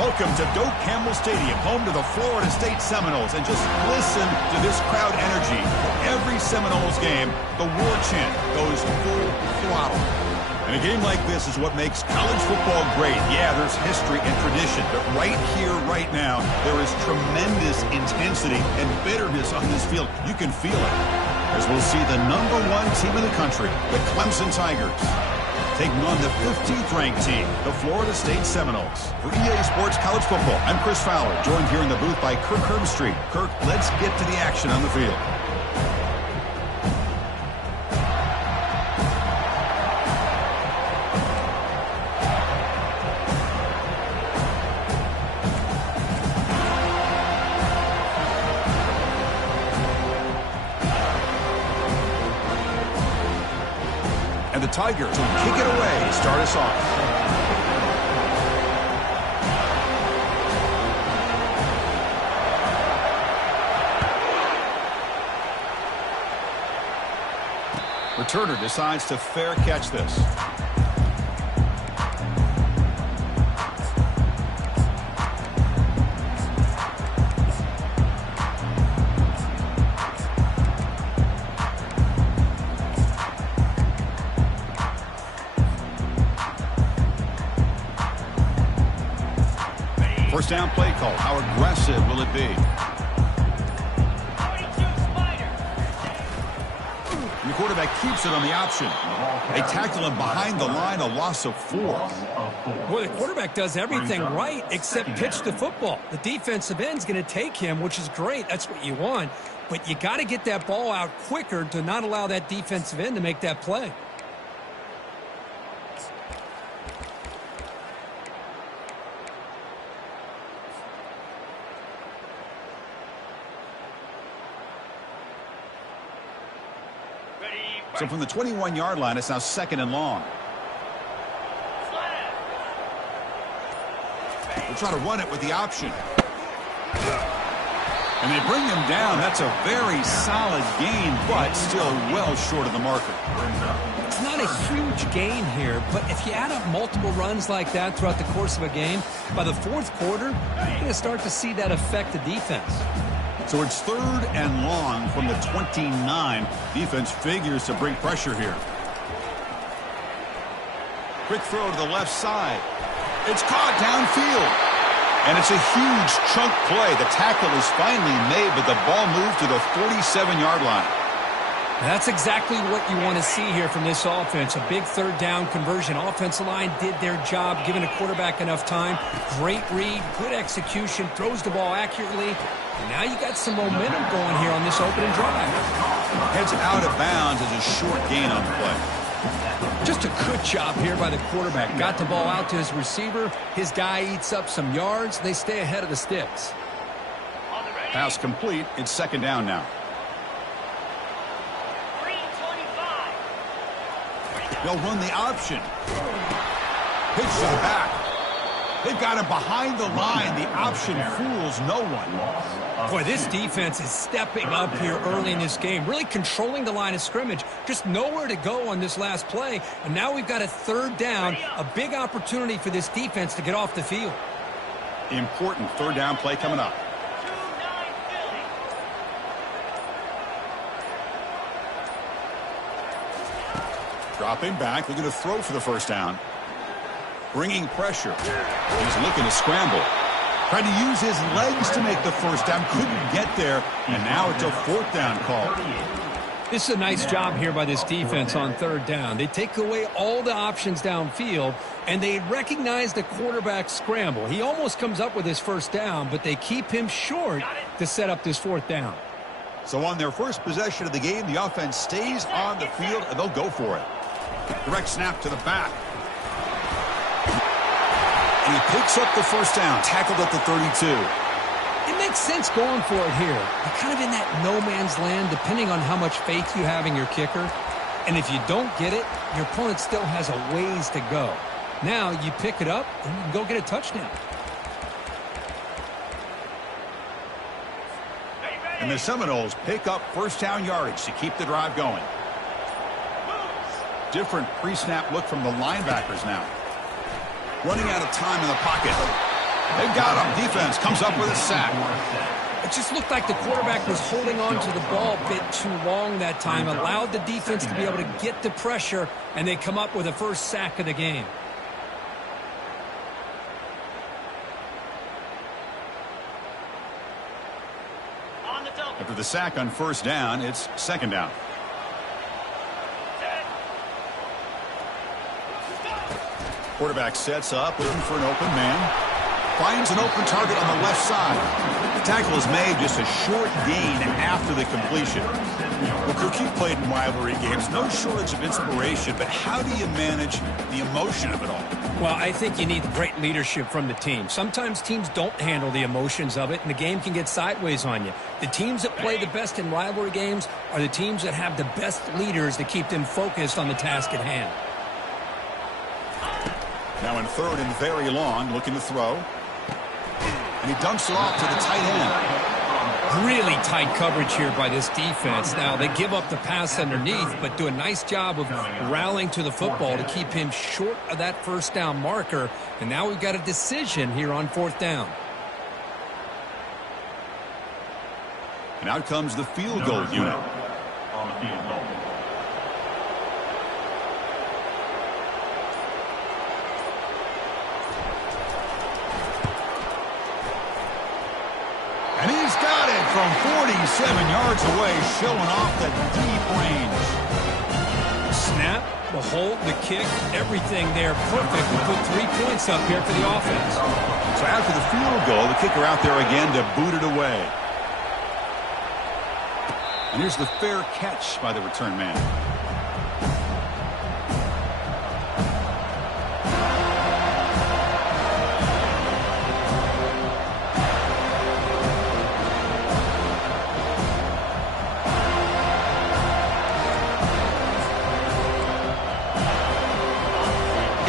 Welcome to Doak Campbell Stadium, home to the Florida State Seminoles. And just listen to this crowd energy. Every Seminoles game, the war chant goes full throttle. And a game like this is what makes college football great. Yeah, there's history and tradition, but right here, right now, there is tremendous intensity and bitterness on this field. You can feel it. As we'll see the #1 team in the country, the Clemson Tigers, taking on the 15th ranked team, the Florida State Seminoles. For EA Sports College Football, I'm Chris Fowler, joined here in the booth by Kirk Herbstreit. Kirk, let's get to the action on the field. And the Tigers will kick it away to start us off. Returner decides to fair catch this. First down play call. How aggressive will it be? And the quarterback keeps it on the option. They tackle him behind the line, a loss of 4. Well, the quarterback does everything right except pitch the football. The defensive end's going to take him, which is great. That's what you want. But you got to get that ball out quicker to not allow that defensive end to make that play. So from the 21-yard line, it's now 2nd and long. We'll try to run it with the option. And they bring him down. That's a very solid gain, but still well short of the marker. It's not a huge gain here, but if you add up multiple runs like that throughout the course of a game, by the 4th quarter, you're going to start to see that affect the defense. So it's 3rd and long from the 29. Defense figures to bring pressure here. Quick throw to the left side. It's caught downfield. And it's a huge chunk play. The tackle is finally made, but the ball moved to the 47-yard line. That's exactly what you want to see here from this offense. A big 3rd down conversion. Offensive line did their job, giving the quarterback enough time. Great read, good execution, throws the ball accurately. And now you got some momentum going here on this opening drive. Heads out of bounds as a short gain on the play. Just a good job here by the quarterback. Got the ball out to his receiver. His guy eats up some yards. They stay ahead of the sticks. Pass complete. It's 2nd down now. They'll run the option. Pitch to the back. They've got him behind the line. The option fools no one. Boy, this defense is stepping up here early in this game, really controlling the line of scrimmage. Just nowhere to go on this last play. And now we've got a 3rd down, a big opportunity for this defense to get off the field. Important 3rd down play coming up. Dropping back, looking to throw for the 1st down. Bringing pressure. He's looking to scramble. Tried to use his legs to make the 1st down. Couldn't get there. And now it's a 4th down call. This is a nice job here by this defense on 3rd down. They take away all the options downfield, and they recognize the quarterback scramble. He almost comes up with his 1st down, but they keep him short to set up this 4th down. So on their first possession of the game, the offense stays on the field, and they'll go for it. Direct snap to the back. And he picks up the 1st down, tackled at the 32. It makes sense going for it here. You're kind of in that no man's land, depending on how much faith you have in your kicker. And if you don't get it, your opponent still has a ways to go. Now you pick it up, and you can go get a touchdown. And the Seminoles pick up 1st down yardage to keep the drive going. Different pre-snap look from the linebackers now. Running out of time in the pocket. They've got him. Defense comes up with a sack. It just looked like the quarterback was holding on to the ball a bit too long that time, allowed the defense to be able to get the pressure, and they come up with the first sack of the game. After the sack on first down, it's second down. Quarterback sets up, looking for an open man. Finds an open target on the left side. The tackle is made, just a short gain after the completion. Well, Cook, you've played in rivalry games. No shortage of inspiration, but how do you manage the emotion of it all? Well, I think you need great leadership from the team. Sometimes teams don't handle the emotions of it, and the game can get sideways on you. The teams that play the best in rivalry games are the teams that have the best leaders to keep them focused on the task at hand. Now in third and very long, looking to throw. And he dumps it off to the tight end. Really tight coverage here by this defense. Now, they give up the pass underneath, but do a nice job of rallying to the football to keep him short of that first down marker. And now we've got a decision here on fourth down. And out comes the field goal unit. And he's got it from 47 yards away, showing off the deep range. Snap, the hold, the kick, everything there perfect to put 3 points up here for the offense. So after the field goal, the kicker out there again to boot it away. And here's the fair catch by the return man.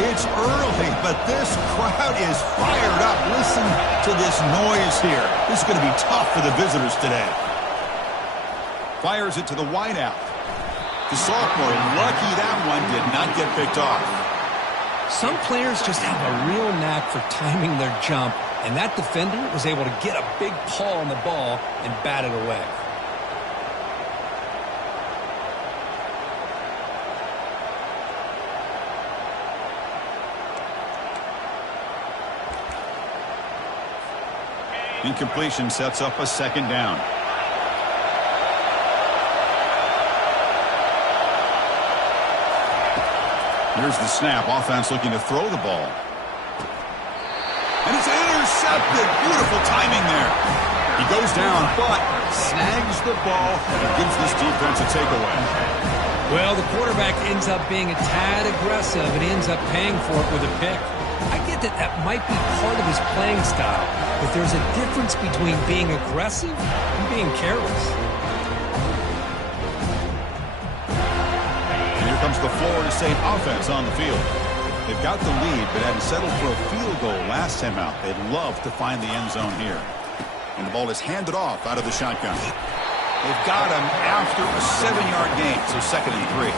It's early, but this crowd is fired up. Listen to this noise here. This is going to be tough for the visitors today. Fires it to the wideout. The sophomore, lucky that one did not get picked off. Some players just have a real knack for timing their jump, and that defender was able to get a big paw on the ball and bat it away. Incompletion sets up a second down. Here's the snap. Offense looking to throw the ball. And it's intercepted. Beautiful timing there. He goes down, but snags the ball and gives this defense a takeaway. Well, the quarterback ends up being a tad aggressive and ends up paying for it with a pick. I get that that might be part of his playing style, but there's a difference between being aggressive and being careless. And here comes the Florida State offense on the field. They've got the lead, but hadn't settled for a field goal last time out. They'd love to find the end zone here. And the ball is handed off out of the shotgun. They've got him after a 7-yard gain, so second and 3.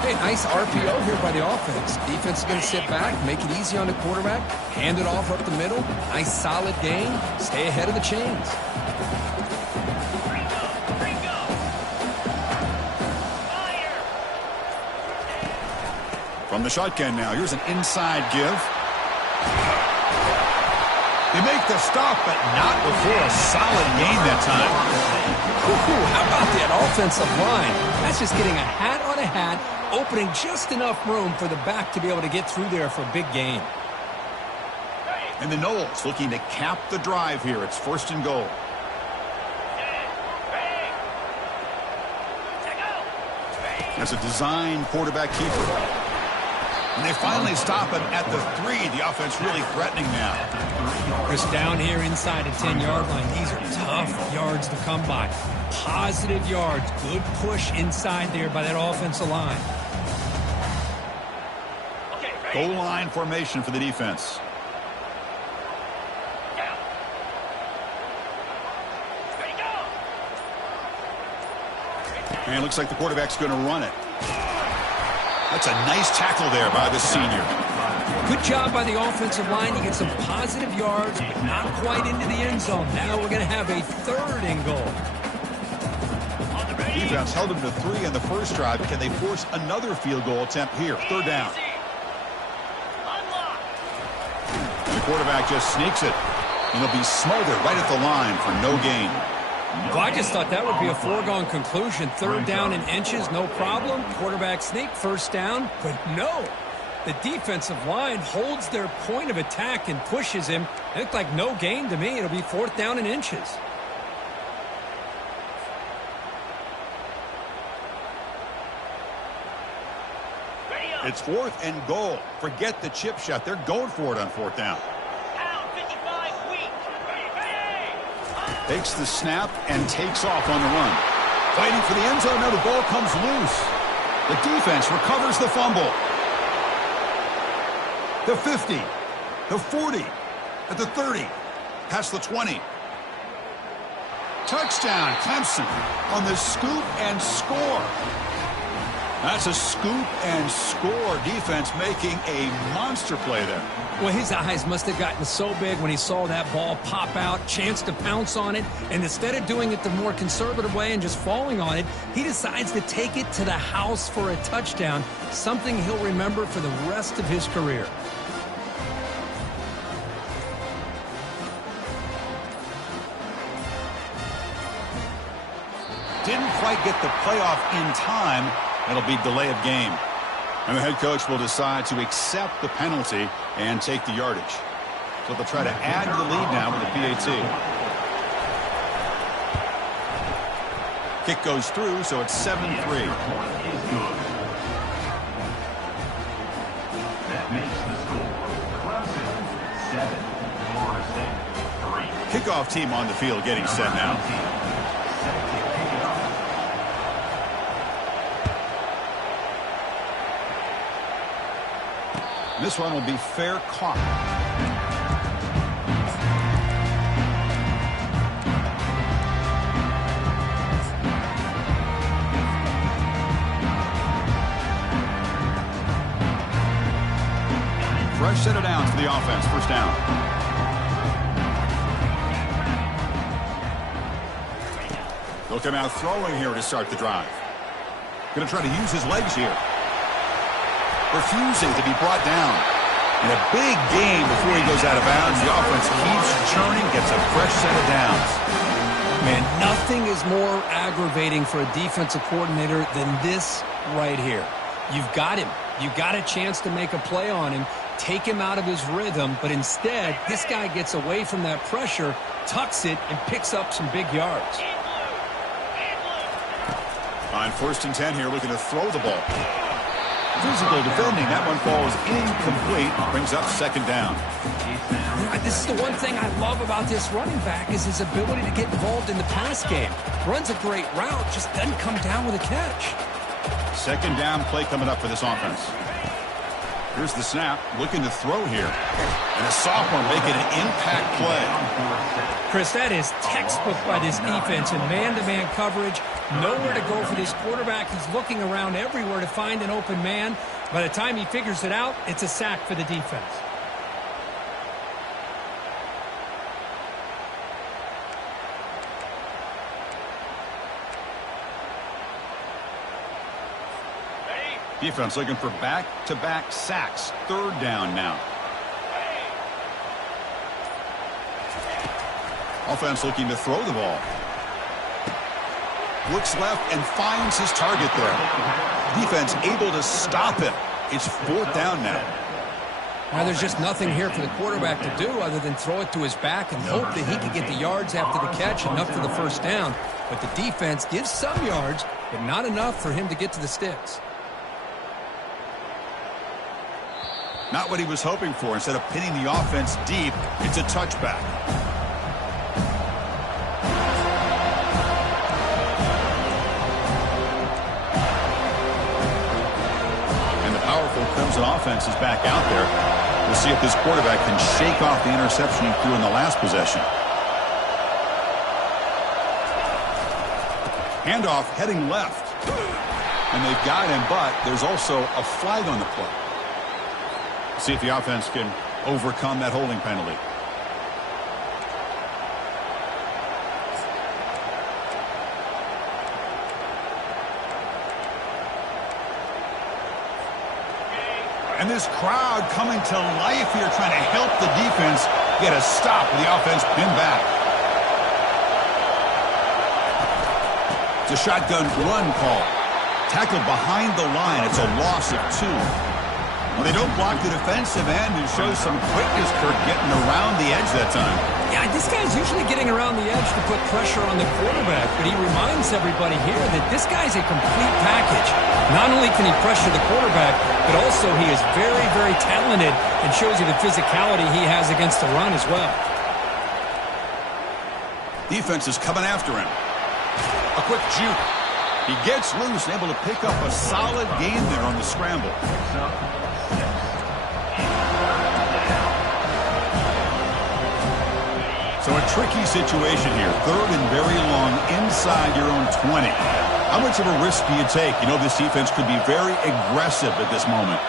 Hey, nice RPO here by the offense. Defense is going to sit back, make it easy on the quarterback, hand it off up the middle. Nice solid gain. Stay ahead of the chains. From the shotgun now, here's an inside give. They make the stop, but not before a solid gain that time. Ooh, how about that offensive line? That's just getting a hat on a hat, opening just enough room for the back to be able to get through there for a big gain. And the Noles looking to cap the drive here. It's first and goal. That's a design quarterback keeper. And they finally stop him at the 3. The offense really threatening now. Chris, down here inside the 10-yard line, these are tough yards to come by. Positive yards. Good push inside there by that offensive line. Goal line formation for the defense. And it looks like the quarterback's going to run it. That's a nice tackle there by the senior. Good job by the offensive line to get some positive yards, but not quite into the end zone. Now we're going to have a 3rd and goal. Defense held them to 3 in the first drive. Can they force another field goal attempt here? 3rd down. And the quarterback just sneaks it. And he'll be smothered right at the line for no gain. Well, I just thought that would be a foregone conclusion. 3rd down in inches, no problem. Quarterback sneak, 1st down. But no. The defensive line holds their point of attack and pushes him. It looked like no gain to me. It'll be 4th down in inches. It's 4th and goal. Forget the chip shot. They're going for it on 4th down. Takes the snap and takes off on the run. Fighting for the end zone. Now the ball comes loose. The defense recovers the fumble. The 50, the 40, at the 30, past the 20. Touchdown, Clemson on the scoop and score. That's a scoop and score. Defense making a monster play there. Well, his eyes must have gotten so big when he saw that ball pop out, chance to pounce on it, and instead of doing it the more conservative way and just falling on it, he decides to take it to the house for a touchdown, something he'll remember for the rest of his career. Didn't quite get the playoff in time. It'll be delay of game. And the head coach will decide to accept the penalty and take the yardage. So they'll try to add to the lead now with the PAT. Kick goes through, so it's 7-3. Kickoff team on the field getting set now. This one will be fair caught. Fresh set of downs for the offense. 1st down. They'll come out throwing here to start the drive. Going to try to use his legs here. Refusing to be brought down. In a big game before he goes out of bounds, the offense keeps churning, gets a fresh set of downs. Man, nothing is more aggravating for a defensive coordinator than this right here. You've got him. You've got a chance to make a play on him, take him out of his rhythm, but instead, this guy gets away from that pressure, tucks it, and picks up some big yards. On 1st and 10 here, looking to throw the ball. Physical defending. That one falls incomplete. Brings up 2nd down. This is the one thing I love about this running back is his ability to get involved in the pass game. Runs a great route, just doesn't come down with a catch. 2nd down play coming up for this offense. Here's the snap. Looking to throw here. And a sophomore making an impact play. Chris, that is textbook by this defense in man-to-man coverage. Nowhere to go for this quarterback. He's looking around everywhere to find an open man. By the time he figures it out, it's a sack for the defense. Defense looking for back-to-back sacks. 3rd down now. Offense looking to throw the ball. Looks left and finds his target there. Defense able to stop him. It's 4th down now. Now there's just nothing here for the quarterback to do other than throw it to his back and hope that he can get the yards after the catch, enough for the 1st down. But the defense gives some yards, but not enough for him to get to the sticks. Not what he was hoping for. Instead of pinning the offense deep, it's a touchback. And the powerful Clemson offense is back out there. We'll see if this quarterback can shake off the interception he threw in the last possession. Handoff heading left. And they've got him, but there's also a flag on the play. See if the offense can overcome that holding penalty. And this crowd coming to life here, trying to help the defense get a stop with the offense pinned back. It's a shotgun run call. Tackled behind the line. It's a loss of 2. Well, they don't block the defensive end and show some quickness, Kirk, getting around the edge that time. Yeah, this guy's usually getting around the edge to put pressure on the quarterback, but he reminds everybody here that this guy's a complete package. Not only can he pressure the quarterback, but also he is very, very talented and shows you the physicality he has against the run as well. Defense is coming after him. A quick juke. He gets loose, able to pick up a solid gain there on the scramble. So a tricky situation here. 3rd and very long inside your own 20. How much of a risk do you take? You know this defense could be very aggressive at this moment.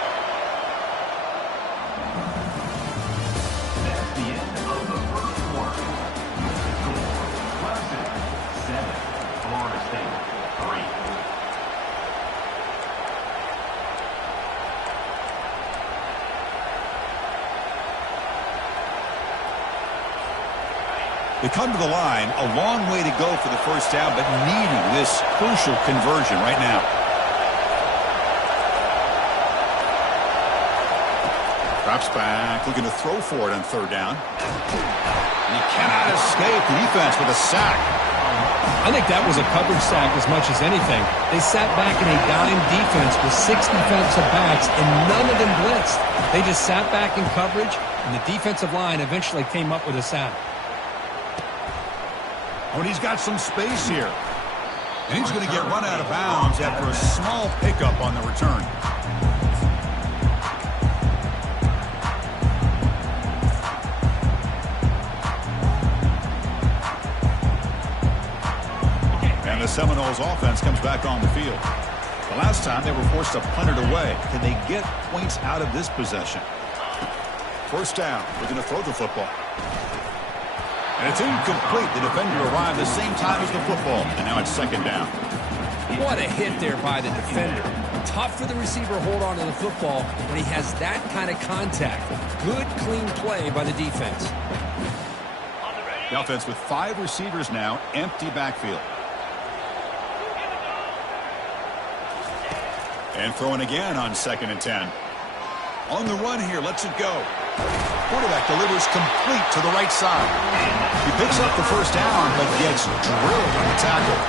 That's the end of the first quarter. Clemson 7, Florida State 3. They come to the line, a long way to go for the first down, but needing this crucial conversion right now. Drops back, looking to throw for it on 3rd down. And he cannot escape the defense with a sack. I think that was a coverage sack as much as anything. They sat back in a dime defense with 6 defensive backs, and none of them blitzed. They just sat back in coverage, and the defensive line eventually came up with a sack. Oh, and he's got some space here. And he's going to get run out of bounds after a small pickup on the return. And the Seminoles offense comes back on the field. The last time they were forced to punt it away. Can they get points out of this possession? First down. We're going to throw the football. And it's incomplete. The defender arrived the same time as the football. And now it's 2nd down. What a hit there by the defender. Tough for the receiver to hold on to the football when he has that kind of contact. Good, clean play by the defense. The offense with 5 receivers now. Empty backfield. And throwing again on 2nd and 10. On the run here. Lets it go. Quarterback delivers complete to the right side. He picks up the first down, but gets drilled on the tackle.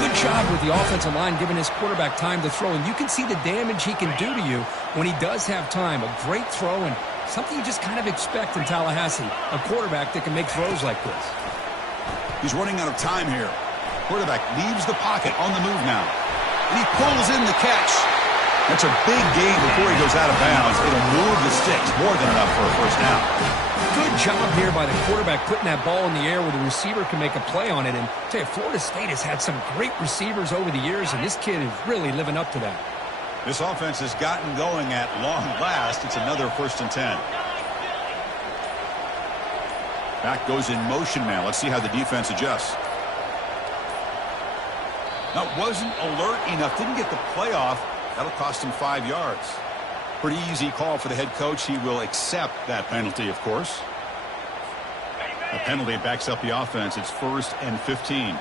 Good job with the offensive line giving his quarterback time to throw, and you can see the damage he can do to you when he does have time. A great throw and something you just kind of expect in Tallahassee, a quarterback that can make throws like this. He's running out of time here. Quarterback leaves the pocket on the move now, and he pulls in the catch. That's a big gain before he goes out of bounds. It'll move the sticks more than enough for a first down. Good job here by the quarterback putting that ball in the air where the receiver can make a play on it. And I tell you, Florida State has had some great receivers over the years, and this kid is really living up to that. This offense has gotten going at long last. It's another 1st and 10. Back goes in motion now. Let's see how the defense adjusts. Now, wasn't alert enough. Didn't get the play off. That'll cost him 5 yards. Pretty easy call for the head coach. He will accept that penalty, of course. The penalty backs up the offense. It's 1st and 15.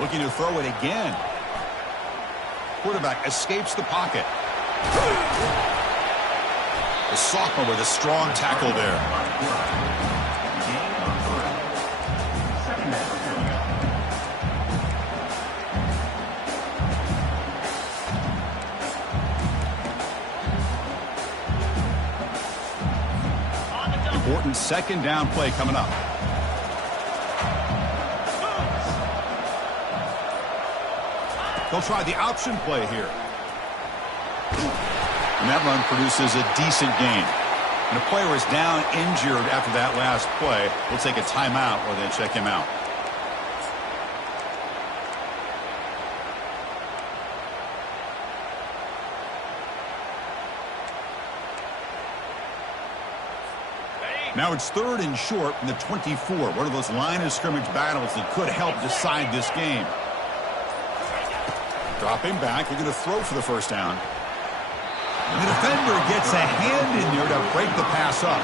Looking to throw it again. Quarterback escapes the pocket. The sophomore with a strong tackle there. Important 2nd down play coming up. They'll try the option play here. And that run produces a decent gain. And a player is down injured after that last play. We'll take a timeout while they check him out. Now it's 3rd and short from the 24. One of those line of scrimmage battles that could help decide this game. Dropping back. They're going to throw for the first down. The defender gets a hand in there to break the pass up.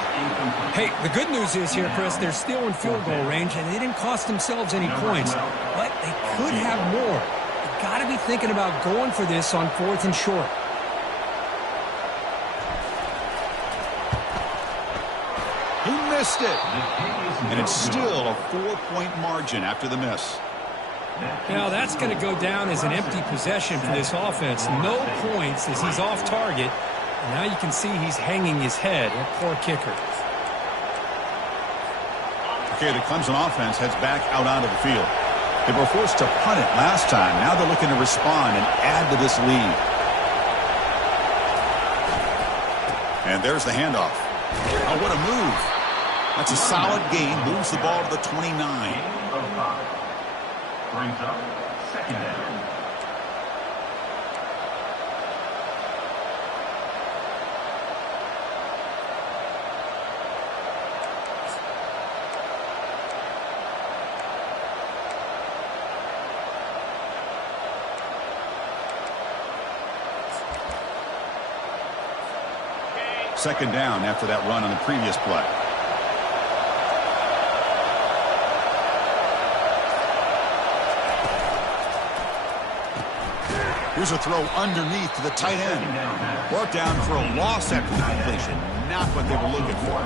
Hey, the good news is here, Chris, they're still in field goal range, and they didn't cost themselves any points. But they could have more. You've got to be thinking about going for this on 4th and short. He missed it. And it's still a 4-point margin after the miss. Now, that's going to go down as an empty possession for this offense. No points as he's off target. And now you can see he's hanging his head. A poor kicker. Okay, the Clemson offense heads back out onto the field. They were forced to punt it last time. Now they're looking to respond and add to this lead. And there's the handoff. Oh, what a move. That's a solid gain. Moves the ball to the 29. Brings up 2nd down. Second down after that run on the previous play. Here's a throw underneath to the tight end. Brought down for a loss after the completion. Not what they were looking for.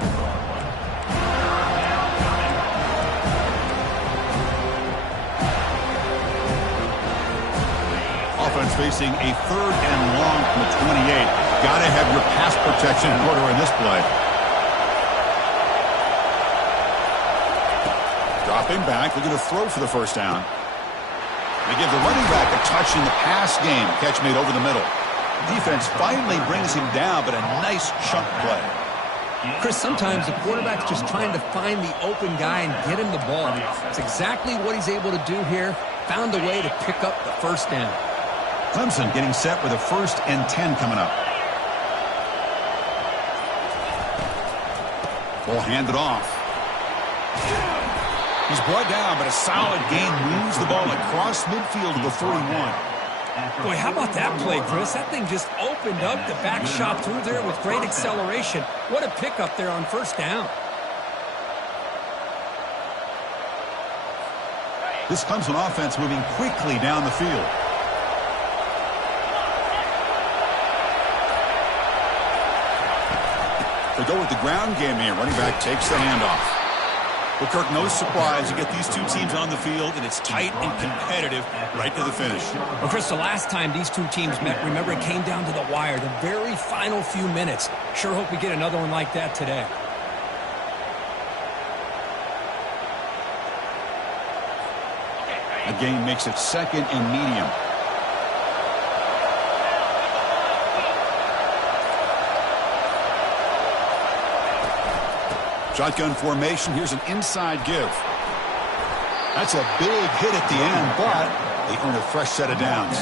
Offense facing a 3rd and long from the 28. Got to have your pass protection in order in this play. Dropping back. They're going to throw for the first down. They give the running back a touch in the pass game. Catch made over the middle. Defense finally brings him down, but a nice chunk play. Chris, sometimes the quarterback's just trying to find the open guy and get him the ball. It's exactly what he's able to do here. Found a way to pick up the first down. Clemson getting set with a 1st and 10 coming up. Ball handed off. He's brought down, but a solid gain moves the ball across midfield to the 41. Boy, how about that play, Chris? That thing just opened up. The back shot through there with great acceleration. What a pickup there on first down. This Clemson offense moving quickly down the field. They go with the ground game here. Running back takes the handoff. Well, Kirk, no surprise. You get these two teams on the field, and it's tight and competitive right to the finish. Well, Chris, the last time these two teams met, remember, it came down to the wire, the very final few minutes. Sure hope we get another one like that today. The game makes it 2nd and medium. Shotgun formation. Here's an inside give. That's a big hit at the end, but they earn a fresh set of downs.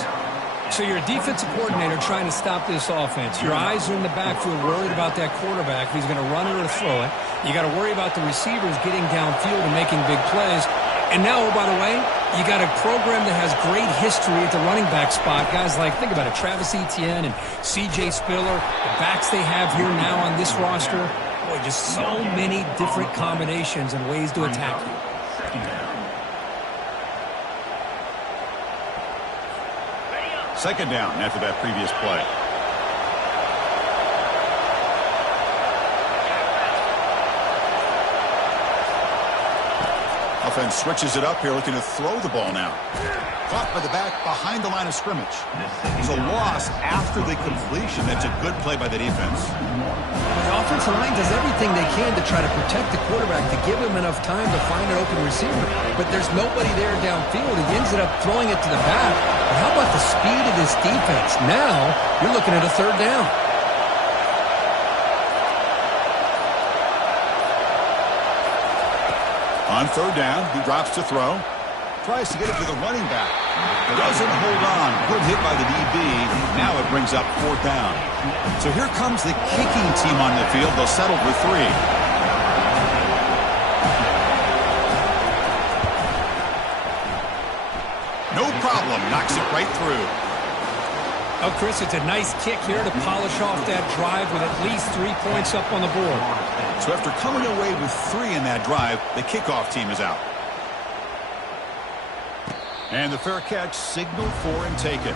So you're a defensive coordinator trying to stop this offense. Your eyes are in the backfield worried about that quarterback. If he's going to run it or throw it. You got to worry about the receivers getting downfield and making big plays. And now, oh, by the way, you got a program that has great history at the running back spot. Guys like, think about it, Travis Etienne and C.J. Spiller, the backs they have here now on this roster. Boy, just so many different combinations and ways to attack you. Second down after that previous play. Offense switches it up here, looking to throw the ball now. Caught by the back behind the line of scrimmage. It's a loss after the completion. That's a good play by the defense. The offensive line does everything they can to try to protect the quarterback, to give him enough time to find an open receiver. But there's nobody there downfield. He ends up throwing it to the back. But how about the speed of this defense? Now you're looking at a 3rd down. On 3rd down, he drops to throw. Tries to get it to the running back. Doesn't hold on. Good hit by the DB. Now it brings up 4th down. So here comes the kicking team on the field. They'll settle for 3. knocks it right through. Oh, Chris, it's a nice kick here to polish off that drive with at least 3 points up on the board. So after coming away with 3 in that drive, the kickoff team is out. And the fair catch signaled for and taken.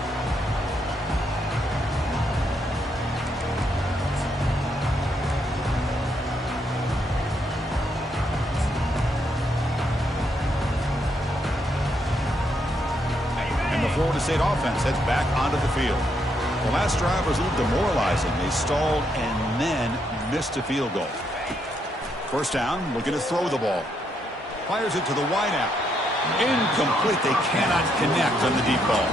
And the Florida State offense heads back onto the field. The last drive was a little demoralizing. They stalled and then missed a field goal. First down, looking to throw the ball. Fires it to the wideout. Incomplete. They cannot connect on the deep ball.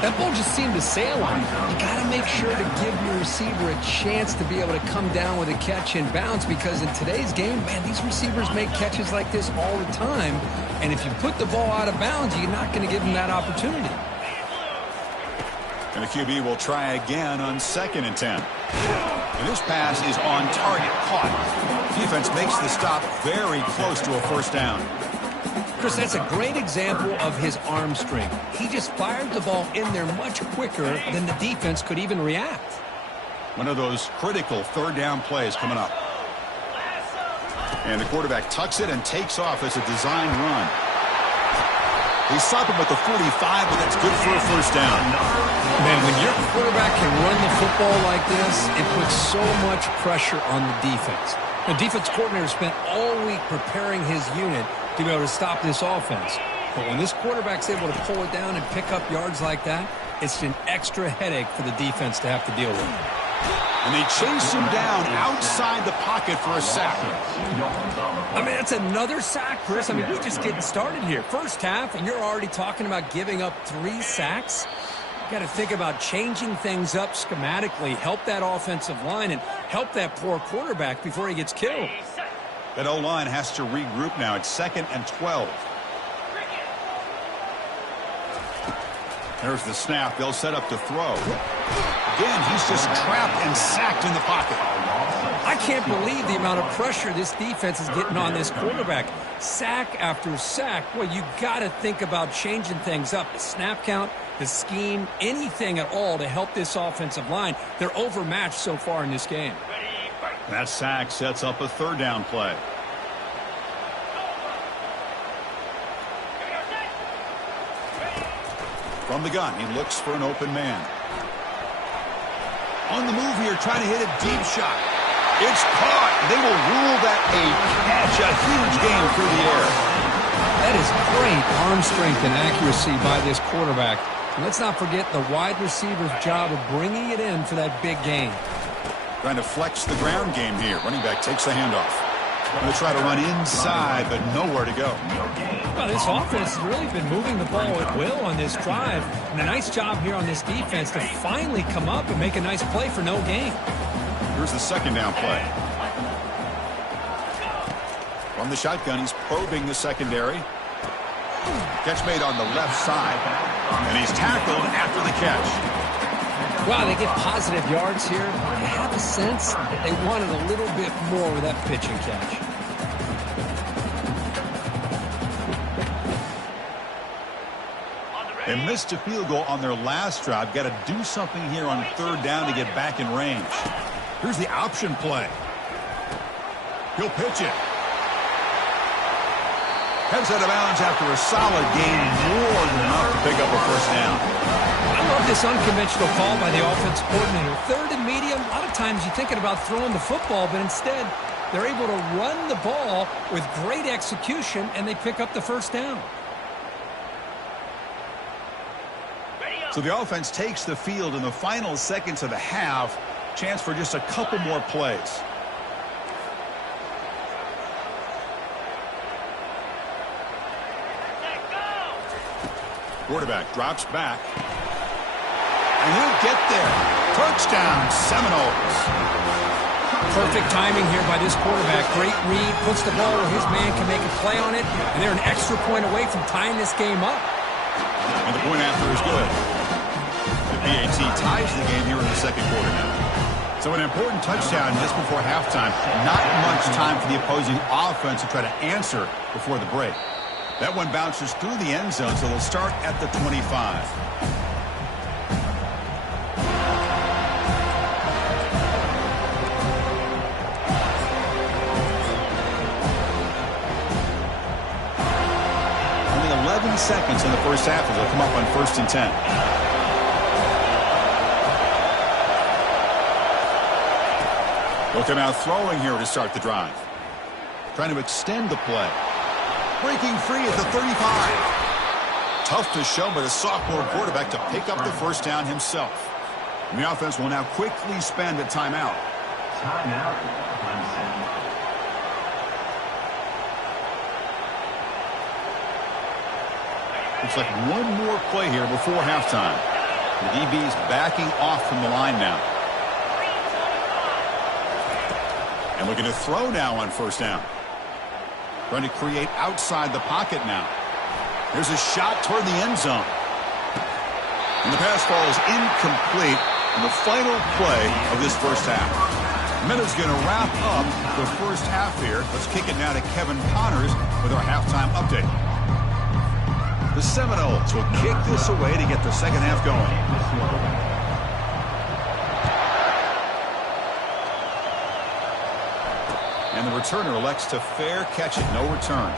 That ball just seemed to sail on him. You got to make sure to give your receiver a chance to be able to come down with a catch and bounce, because in today's game, man, these receivers make catches like this all the time. And if you put the ball out of bounds, you're not going to give them that opportunity. And the QB will try again on 2nd and 10. And this pass is on target, caught. Defense makes the stop very close to a first down. Chris, that's a great example of his arm strength. He just fired the ball in there much quicker than the defense could even react. One of those critical third down plays coming up. And the quarterback tucks it and takes off as a design run. He stopped him at the 45, but that's good for a first down. Man, when your quarterback can run the football like this, it puts so much pressure on the defense. The defense coordinator spent all week preparing his unit to be able to stop this offense. But when this quarterback's able to pull it down and pick up yards like that, it's an extra headache for the defense to have to deal with. And they chase him down outside the pocket for a sack. I mean, that's another sack, Chris. I mean, we're just getting started here. First half, and you're already talking about giving up 3 sacks. You got to think about changing things up schematically, help that offensive line, and help that poor quarterback before he gets killed. That O-line has to regroup now. It's 2nd and 12. There's the snap. They'll set up to throw. Again, he's just trapped and sacked in the pocket. I can't believe the amount of pressure this defense is getting on this quarterback. Sack after sack. Well, you got to think about changing things up. The snap count, the scheme, anything at all to help this offensive line. They're overmatched so far in this game. That sack sets up a third down play. From the gun, he looks for an open man. On the move here, trying to hit a deep shot. It's caught. They will rule that a catch, a huge game through the air. That is great arm strength and accuracy by this quarterback. And let's not forget the wide receiver's job of bringing it in for that big gain. Trying to flex the ground game here. Running back takes the handoff. Going to try to run inside, but nowhere to go. Well, this offense has really been moving the ball at will on this drive. And a nice job here on this defense to finally come up and make a nice play for no gain. Here's the second down play. From the shotgun, he's probing the secondary. Catch made on the left side. And he's tackled after the catch. Wow, they get positive yards here. I have a sense that they wanted a little bit more with that pitch and catch. They missed a field goal on their last drive. Got to do something here on third down to get back in range. Here's the option play. He'll pitch it. Heads out of bounds after a solid gain, more than enough to pick up a first down. I love this unconventional call by the offensive coordinator. Third and medium, a lot of times you're thinking about throwing the football, but instead they're able to run the ball with great execution, and they pick up the first down. So the offense takes the field in the final seconds of the half. Chance for just a couple more plays. Quarterback drops back. And he'll get there. Touchdown, Seminoles. Perfect timing here by this quarterback. Great read, puts the ball where his man can make a play on it, and they're an extra point away from tying this game up. And the point after is good. The PAT ties the game here in the second quarter now. So an important touchdown just before halftime. Not much time for the opposing offense to try to answer before the break. That one bounces through the end zone, so they'll start at the 25. Only 11 seconds in the first half as they'll come up on 1st and 10. They'll come out throwing here to start the drive. Trying to extend the play. Breaking free at the 35. Tough to show, but a sophomore quarterback to pick up the first down himself. And the offense will now quickly spend a timeout. Timeout, Clemson. Looks like one more play here before halftime. The DB's backing off from the line now. And looking to throw now on 1st down. Trying to create outside the pocket now. There's a shot toward the end zone. And the pass falls incomplete in the final play of this first half. Minutes going to wrap up the first half here. Let's kick it now to Kevin Connors with our halftime update. The Seminoles will kick this away to get the second half going. And the returner elects to fair catch it. No return.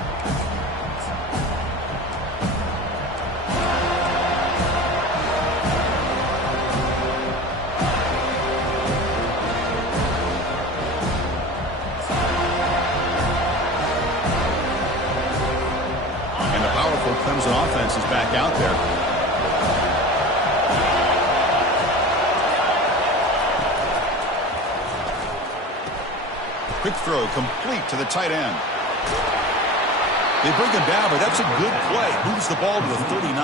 And the powerful Clemson offense is back out there. Quick throw complete to the tight end. They bring him down, but that's a good play. Moves the ball to the 39.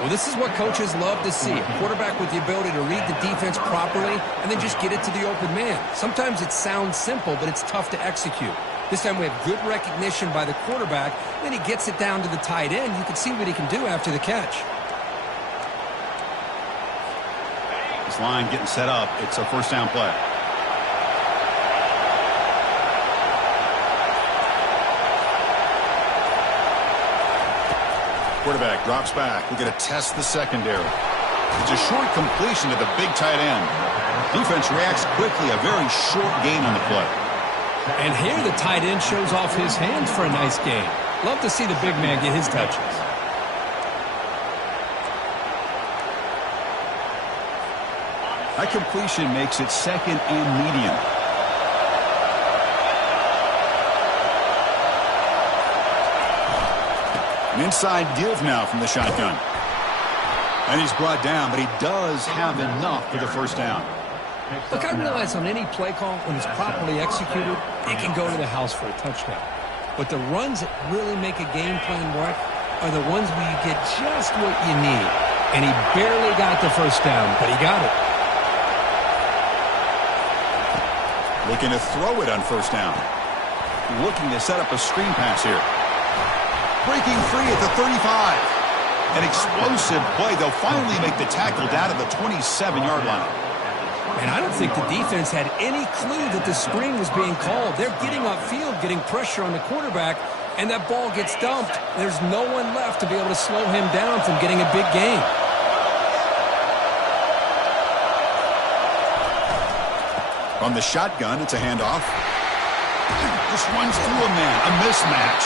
Well, this is what coaches love to see. A quarterback with the ability to read the defense properly and then just get it to the open man. Sometimes it sounds simple, but it's tough to execute. This time we have good recognition by the quarterback. Then he gets it down to the tight end. You can see what he can do after the catch. This line getting set up. It's a 1st down play. Quarterback drops back. We're going to test the secondary. It's a short completion to the big tight end. Defense reacts quickly. A very short gain on the play. And here the tight end shows off his hands for a nice gain. Love to see the big man get his touches. That completion makes it 2nd and medium. An inside give now from the shotgun. And he's brought down, but he does have enough for the 1st down. Look, I realize on any play call, when it's properly executed, it can go to the house for a touchdown. But the runs that really make a game plan work are the ones where you get just what you need. And he barely got the 1st down, but he got it. Looking to throw it on 1st down. Looking to set up a screen pass here. Breaking free at the 35. An explosive play. They'll finally make the tackle down to the 27-yard line. And I don't think the defense had any clue that the screen was being called. They're getting upfield, getting pressure on the quarterback, and that ball gets dumped. There's no one left to be able to slow him down from getting a big gain. From the shotgun, it's a handoff. Just runs through a man. A mismatch.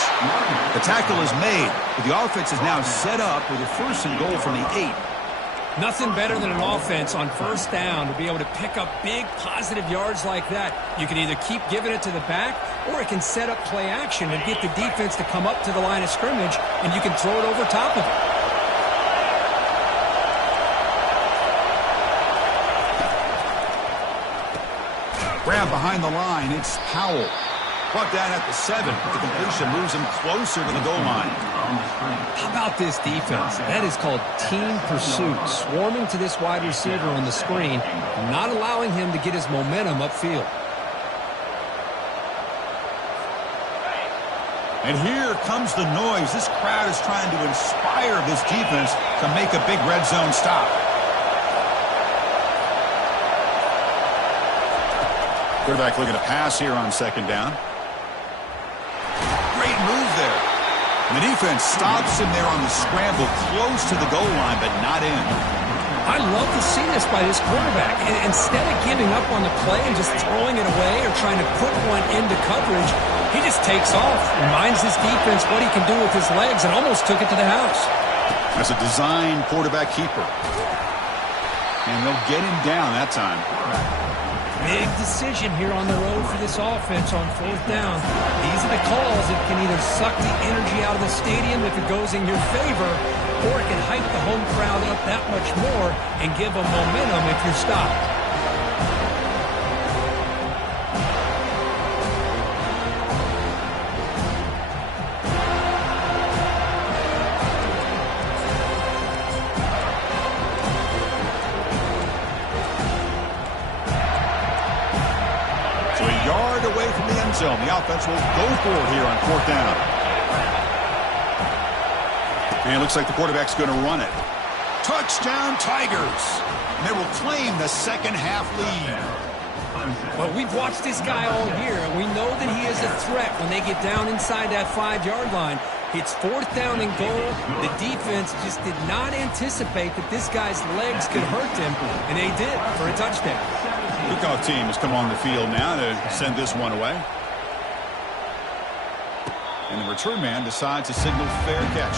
The tackle is made, but the offense is now set up with a 1st and goal from the 8. Nothing better than an offense on 1st down to be able to pick up big positive yards like that. You can either keep giving it to the back, or it can set up play action and get the defense to come up to the line of scrimmage, and you can throw it over top of it. Grab behind the line. It's Powell. Brought down at the 7. The completion moves him closer to the goal line. How about this defense? That is called team pursuit. Swarming to this wide receiver on the screen, not allowing him to get his momentum upfield. And here comes the noise. This crowd is trying to inspire this defense to make a big red zone stop. Quarterback looking to pass here on 2nd down. Great move there. The defense stops him there on the scramble, close to the goal line, but not in. I love to see this by this quarterback. And instead of giving up on the play and just throwing it away or trying to put one into coverage, he just takes off, reminds his defense what he can do with his legs, and almost took it to the house. That's a design quarterback keeper. And they'll get him down that time. Big decision here on the road for this offense on 4th down. These are the calls that can either suck the energy out of the stadium if it goes in your favor, or it can hype the home crowd up that much more and give them momentum if you're stopped. Zone. The offense will go for it here on 4th down. And it looks like the quarterback's going to run it. Touchdown, Tigers. And they will claim the second half lead. Well, we've watched this guy all year, and we know that he is a threat when they get down inside that 5-yard line. It's 4th down and goal. The defense just did not anticipate that this guy's legs could hurt him, and they did for a touchdown. Kickoff team has come on the field now to send this one away. And the return man decides to signal fair catch.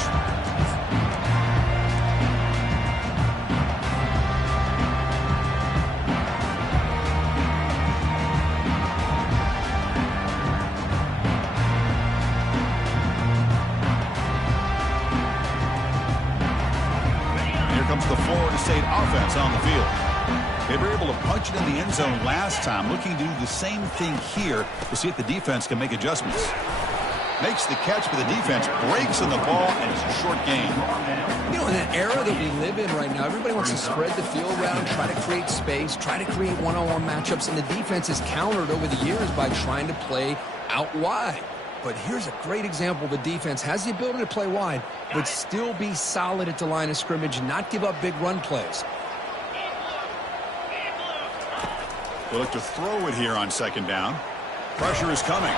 And here comes the Florida State offense on the field. They were able to punch it in the end zone last time, looking to do the same thing here. We'll see if the defense can make adjustments. Makes the catch, but the defense breaks on the ball, and it's a short gain. You know, in an era that we live in right now, everybody wants to spread the field around, try to create space, try to create one-on-one matchups, and the defense has countered over the years by trying to play out wide. But here's a great example. The defense has the ability to play wide, but still be solid at the line of scrimmage and not give up big run plays. We'll look to throw it here on 2nd down. Pressure is coming.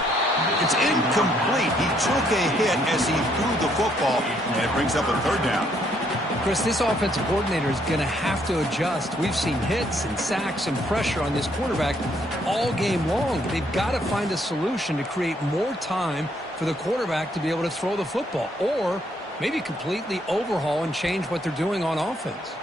It's incomplete. He took a hit as he threw the football, and it brings up a 3rd down. Chris, this offensive coordinator is going to have to adjust. We've seen hits and sacks and pressure on this quarterback all game long. They've got to find a solution to create more time for the quarterback to be able to throw the football, or maybe completely overhaul and change what they're doing on offense.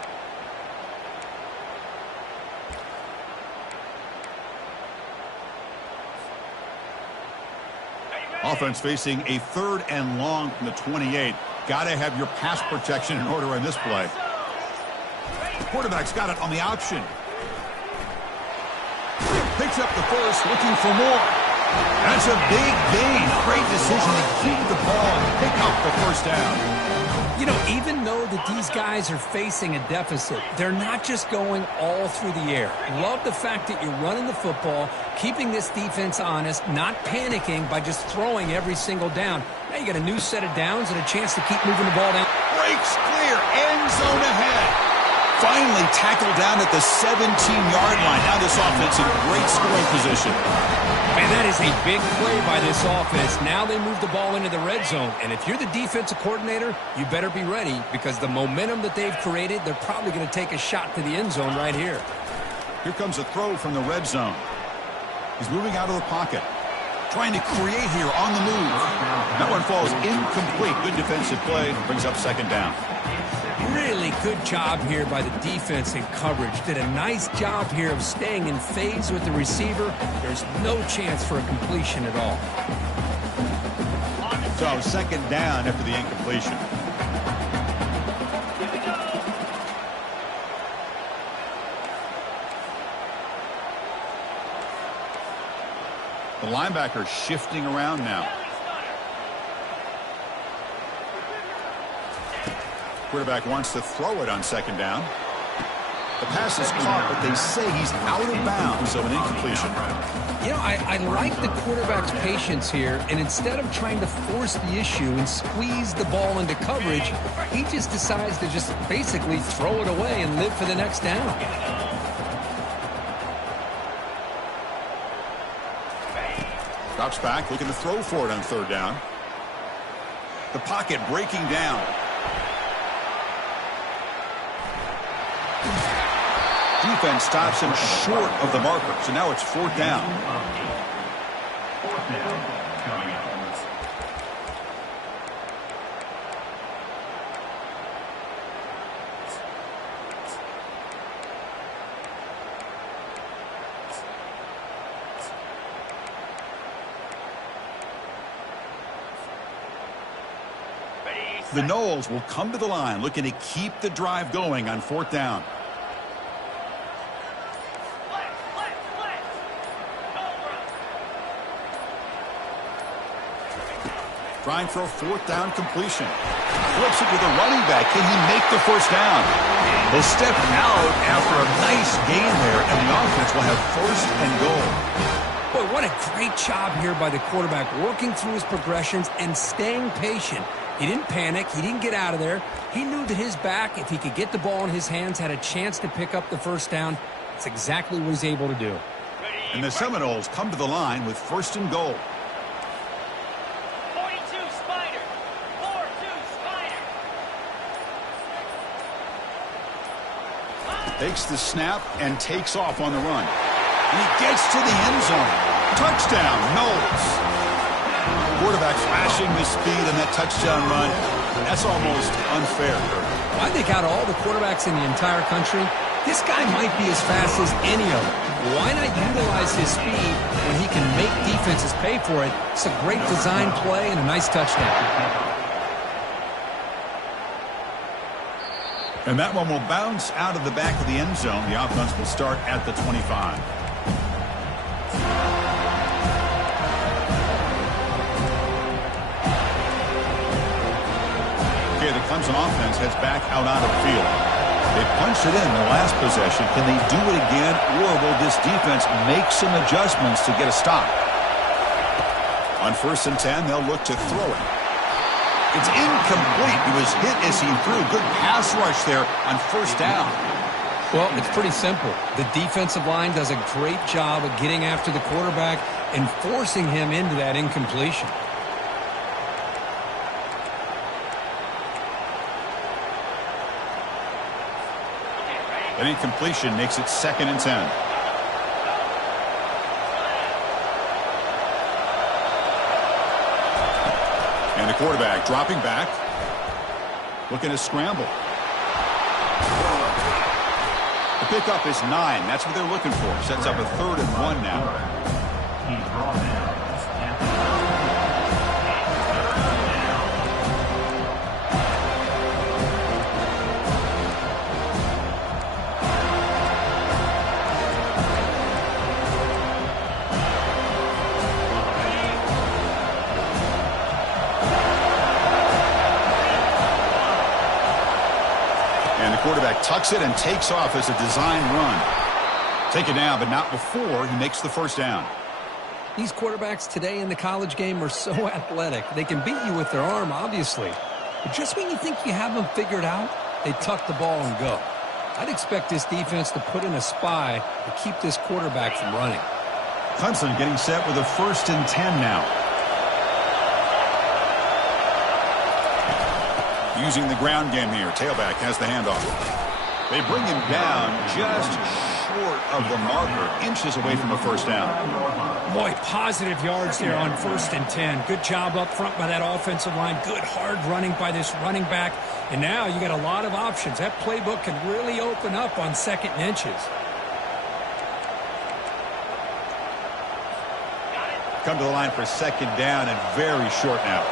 Offense facing a 3rd and long from the 28. Got to have your pass protection in order in this play. The quarterback's got it on the option. Picks up the first, looking for more. That's a big gain. Great decision to keep the ball and pick up the 1st down. You know, even though that these guys are facing a deficit, they're not just going all through the air. Love the fact that you're running the football, keeping this defense honest, not panicking by just throwing every single down. Now you got a new set of downs and a chance to keep moving the ball down. Breaks clear, end zone ahead. Finally tackled down at the 17-yard line. Now this offense in great scoring position. Man, that is a big play by this offense. Now they move the ball into the red zone. And if you're the defensive coordinator, you better be ready, because the momentum that they've created, they're probably going to take a shot to the end zone right here. Here comes a throw from the red zone. He's moving out of the pocket. Trying to create here on the move. That one falls incomplete. Good defensive play. Brings up 2nd down. Really good job here by the defense in coverage. Did a nice job here of staying in phase with the receiver. There's no chance for a completion at all. So 2nd down after the incompletion. The linebacker shifting around now. Quarterback wants to throw it on 2nd down. The pass is caught, but they say he's out of bounds, so an incompletion. You know, I like the quarterback's patience here, and instead of trying to force the issue and squeeze the ball into coverage, he just decides to just basically throw it away and live for the next down. Drops back, looking to throw for it on 3rd down. The pocket breaking down. Defense stops him short of the marker, so now it's 4th down. 4th down coming up. The Noles will come to the line looking to keep the drive going on 4th down. Trying for a 4th down completion. Flips it to the running back. Can he make the 1st down? He'll step out after a nice gain there, and the offense will have 1st and goal. Boy, what a great job here by the quarterback, working through his progressions and staying patient. He didn't panic. He didn't get out of there. He knew that his back, if he could get the ball in his hands, had a chance to pick up the 1st down. That's exactly what he's able to do. And the Seminoles come to the line with 1st and goal. 42 Spider. 4-2 Spider. Takes the snap and takes off on the run. And he gets to the end zone. Touchdown, Noles. Quarterback flashing the speed in that touchdown run. That's almost unfair. I think out of all the quarterbacks in the entire country, this guy might be as fast as any of them. Why not utilize his speed when he can make defenses pay for it? It's a great design play and a nice touchdown. And that one will bounce out of the back of the end zone. The offense will start at the 25. The Clemson offense heads back out on the field. They punched it in the last possession. Can they do it again, or will this defense make some adjustments to get a stop? On 1st and 10, they'll look to throw it. It's incomplete. He was hit as he threw. Good pass rush there on 1st down. Well, it's pretty simple. The defensive line does a great job of getting after the quarterback and forcing him into that incompletion. An incompletion makes it 2nd and 10. And the quarterback dropping back. Looking to scramble. The pickup is 9. That's what they're looking for. Sets up a 3rd and 1 now. He's brought down. Quarterback tucks it and takes off as a design run. Take it down, but not before he makes the 1st down. These quarterbacks today in the college game are so athletic. They can beat you with their arm, obviously. But just when you think you have them figured out, they tuck the ball and go. I'd expect this defense to put in a spy to keep this quarterback from running. Clemson getting set with a 1st and 10 now. Using the ground game here. Tailback has the handoff. They bring him down just short of the marker, inches away from a 1st down. Boy, positive yards there on 1st and 10. Good job up front by that offensive line. Good hard running by this running back. And now you got a lot of options. That playbook can really open up on 2nd and inches. Come to the line for 2nd down and very short now.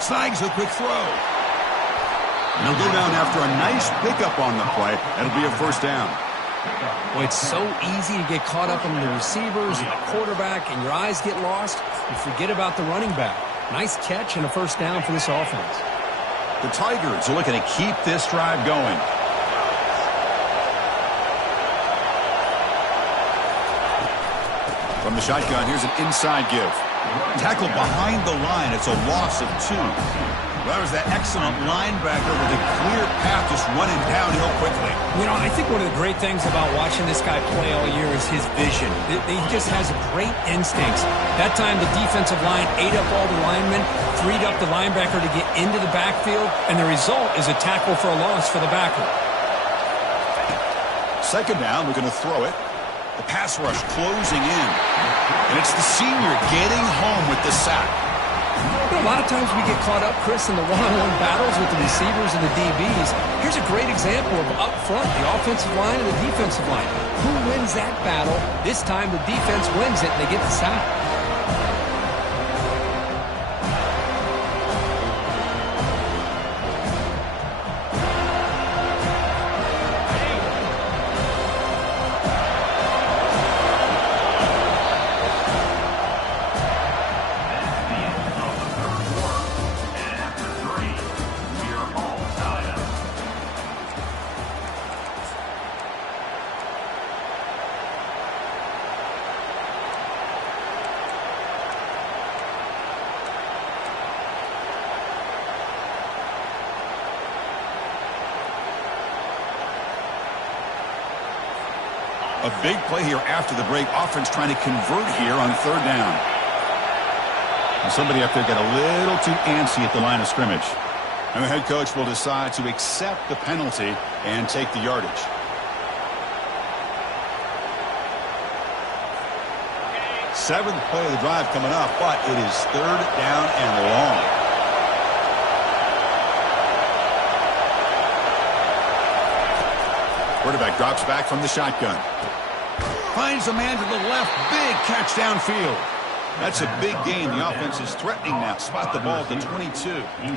Snags a quick throw. And he'll go down after a nice pickup on the play. That'll be a 1st down. Well, it's so easy to get caught up on the receivers and the quarterback, and your eyes get lost. You forget about the running back. Nice catch and a 1st down for this offense. The Tigers are looking to keep this drive going. From the shotgun, here's an inside give. Tackled behind the line. It's a loss of 2. Well, that was that excellent linebacker with a clear path just running downhill quickly. You know, I think one of the great things about watching this guy play all year is his vision. He just has great instincts. That time, the defensive line ate up all the linemen, freed up the linebacker to get into the backfield, and the result is a tackle for a loss for the backer. Second down, we're going to throw it. The pass rush closing in. And it's the senior getting home with the sack. You know, a lot of times we get caught up, Chris, in the one-on-one battles with the receivers and the DBs. Here's a great example of up front, the offensive line and the defensive line. Who wins that battle? This time the defense wins it and they get the sack. A big play here after the break. Offense trying to convert here on third down. And somebody up there got a little too antsy at the line of scrimmage. And the head coach will decide to accept the penalty and take the yardage. Seventh play of the drive coming up, but it is third down and long. Quarterback drops back from the shotgun. Finds a man to the left. Big catch downfield. That's a big gain. The offense is threatening now. Spot the ball at the 22.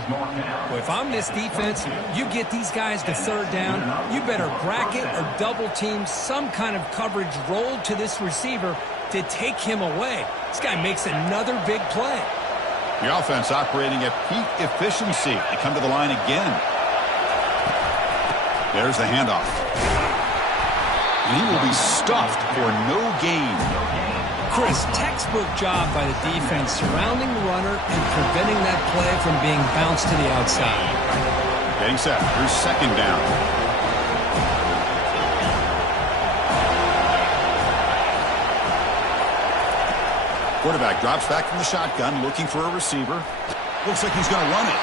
Well, if I'm this defense, you get these guys to third down, you better bracket or double team some kind of coverage roll to this receiver to take him away. This guy makes another big play. The offense operating at peak efficiency. They come to the line again. There's the handoff. And he will be stuffed for no gain. Chris, textbook job by the defense surrounding the runner and preventing that play from being bounced to the outside. Getting set. Here's second down. Quarterback drops back from the shotgun, looking for a receiver. Looks like he's going to run it.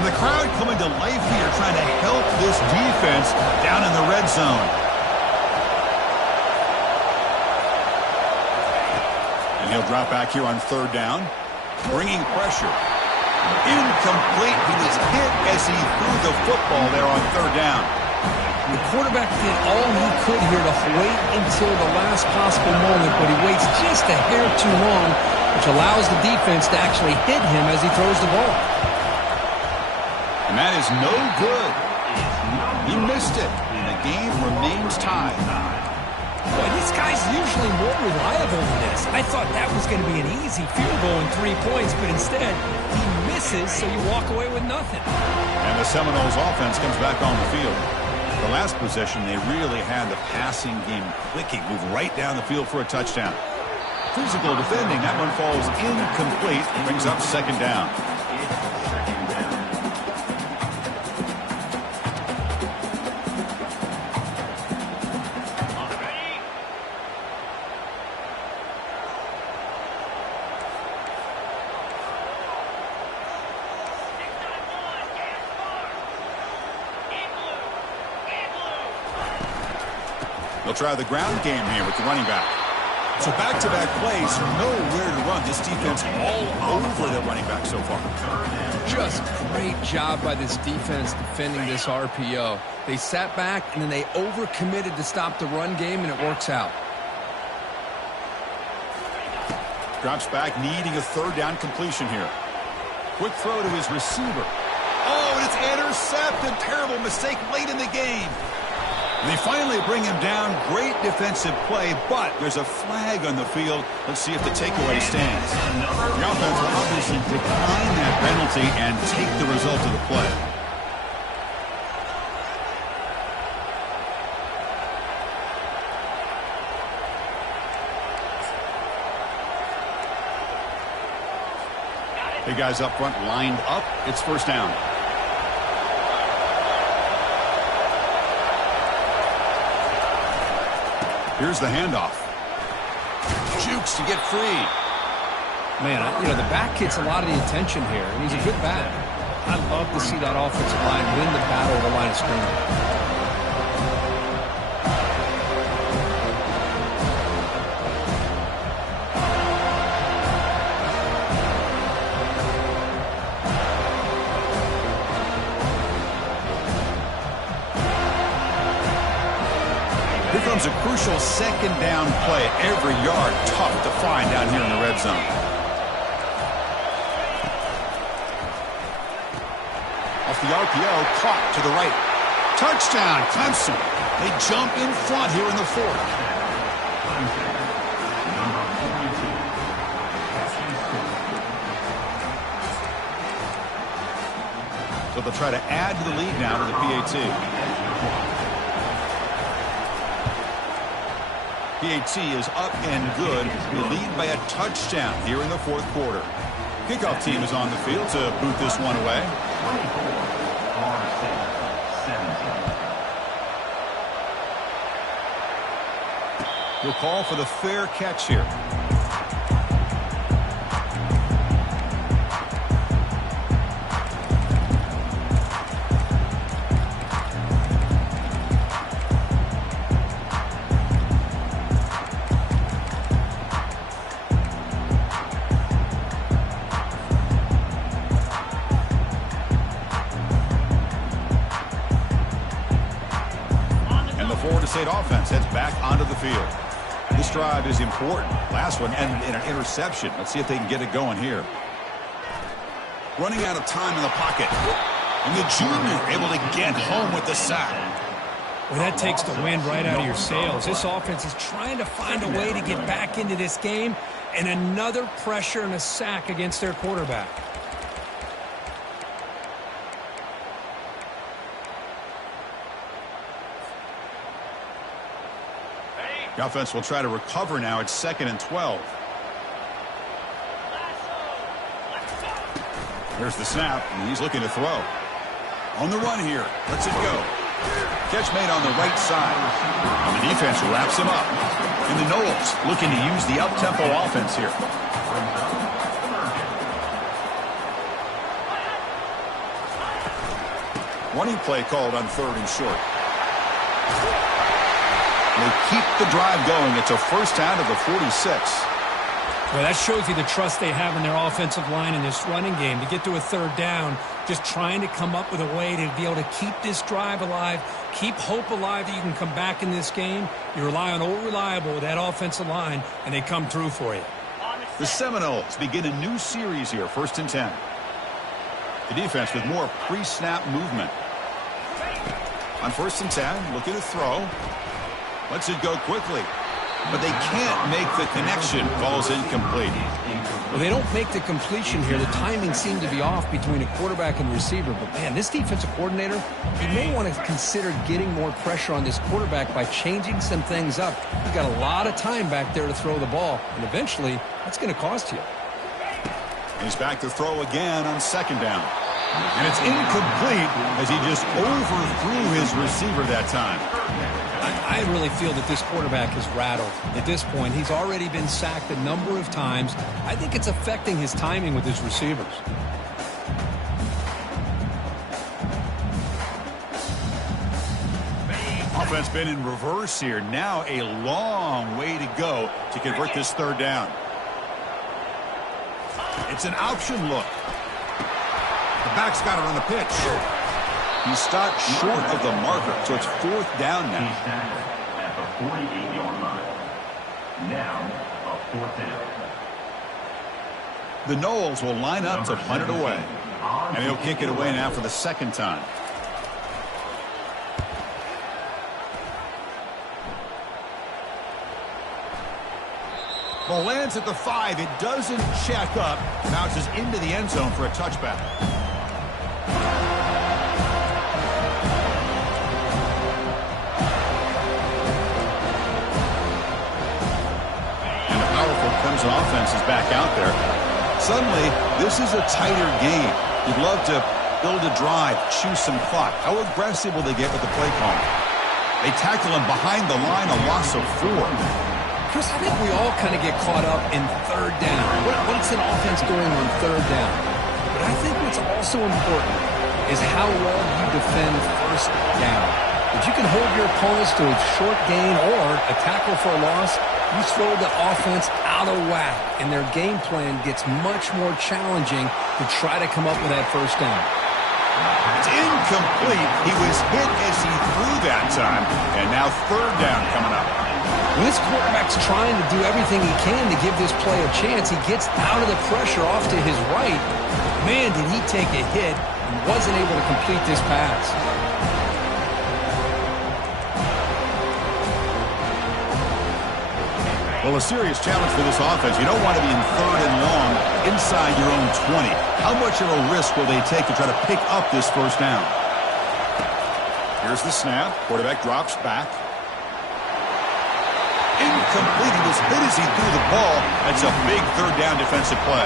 And the crowd coming to life here, trying to help this defense down in the red zone. And he'll drop back here on third down, bringing pressure. Incomplete. He was hit as he threw the football there on third down. The quarterback did all he could here to wait until the last possible moment, but he waits just a hair too long, which allows the defense to actually hit him as he throws the ball. And that is no good. He missed it, and the game remains tied. Boy, this guy's usually more reliable than this. I thought that was going to be an easy field goal and 3 points, but instead, he misses, so you walk away with nothing. And the Seminoles offense comes back on the field. The last possession, they really had the passing game clicking, move right down the field for a touchdown. Physical defending, that one falls incomplete, brings up second down. They'll try the ground game here with the running back. So back-to-back plays, nowhere to run. This defense all over the running back so far. Just great job by this defense defending this RPO. They sat back, and then they overcommitted to stop the run game, and it works out. Drops back, needing a third down completion here. Quick throw to his receiver. Oh, and it's intercepted. Terrible mistake late in the game. They finally bring him down. Great defensive play, but there's a flag on the field. Let's see if the takeaway stands. The offense will obviously decline that penalty and take the result of the play. Big guys up front lined up. It's first down. Here's the handoff. Jukes to get free. Man, the back gets a lot of the attention here, and he's a good back. I'd love to see that offensive line win the battle of the line of scrimmage. Here comes a crucial second down play. Every yard tough to find down here in the red zone. Off the RPO, caught to the right. Touchdown, Clemson. They jump in front here in the fourth. So they'll try to add to the lead now to the PAT. PAT is up and good. We lead by a touchdown here in the fourth quarter. Kickoff team is on the field to boot this one away. We'll call for the fair catch here. State offense heads back onto the field. This drive is important. Last one ended in an interception. Let's see if they can get it going here. Running out of time in the pocket. And the junior able to get home with the sack. Well, that takes the wind right out of your sails. This offense is trying to find a way to get back into this game, and another pressure and a sack against their quarterback. The offense will try to recover now. It's 2nd and 12. Here's the snap, and he's looking to throw. On the run here. Lets it go. Catch made on the right side. And the defense wraps him up. And the Noles looking to use the up-tempo offense here. Running play called on 3rd and short. They keep the drive going. It's a first down to the 46. Well, that shows you the trust they have in their offensive line in this running game to get to a 3rd down, just trying to come up with a way to be able to keep this drive alive, keep hope alive that you can come back in this game. You rely on old reliable with that offensive line, and they come through for you. The Seminoles begin a new series here, 1st and 10. The defense with more pre-snap movement. On 1st and 10, looking to throw. Lets it go quickly. But they can't make the connection. Ball's incomplete. Well, they don't make the completion here. The timing seemed to be off between a quarterback and receiver. But, man, this defensive coordinator, he may want to consider getting more pressure on this quarterback by changing some things up. You've got a lot of time back there to throw the ball. And eventually, that's going to cost you. He's back to throw again on 2nd down. And it's incomplete as he just overthrew his receiver that time. I really feel that this quarterback is rattled. At this point, he's already been sacked a number of times. I think it's affecting his timing with his receivers. Offense been in reverse here. Now a long way to go to convert this 3rd down. It's an option look. The back's got it on the pitch. He stopped short of the marker, so it's 4th down now. He's tackled at the 48-yard line. Now, a 4th down. The Noles will line up to punt it away. And he'll kick it away now for the 2nd time. Well, lands at the 5. It doesn't check up. Bounces into the end zone for a touchback. And the powerful Clemson offense is back out there. Suddenly, this is a tighter game. You'd love to build a drive, choose some clock. How aggressive will they get with the play call? They tackle him behind the line, a loss of 4. Chris, I think we all kind of get caught up in third down. What's an offense doing on third down? But I think what's also important is how well you defend first down. If you can hold your opponents to a short gain or a tackle for a loss, you throw the offense out of whack, and their game plan gets much more challenging to try to come up with that first down. It's incomplete. He was hit as he threw that time, and now third down coming up. When this quarterback's trying to do everything he can to give this play a chance, he gets out of the pressure off to his right. Man, did he take a hit and wasn't able to complete this pass. Well, a serious challenge for this offense. You don't want to be in third and long inside your own 20. How much of a risk will they take to try to pick up this first down? Here's the snap. Quarterback drops back. Incomplete. He was hit as he threw the ball. That's a big third down defensive play.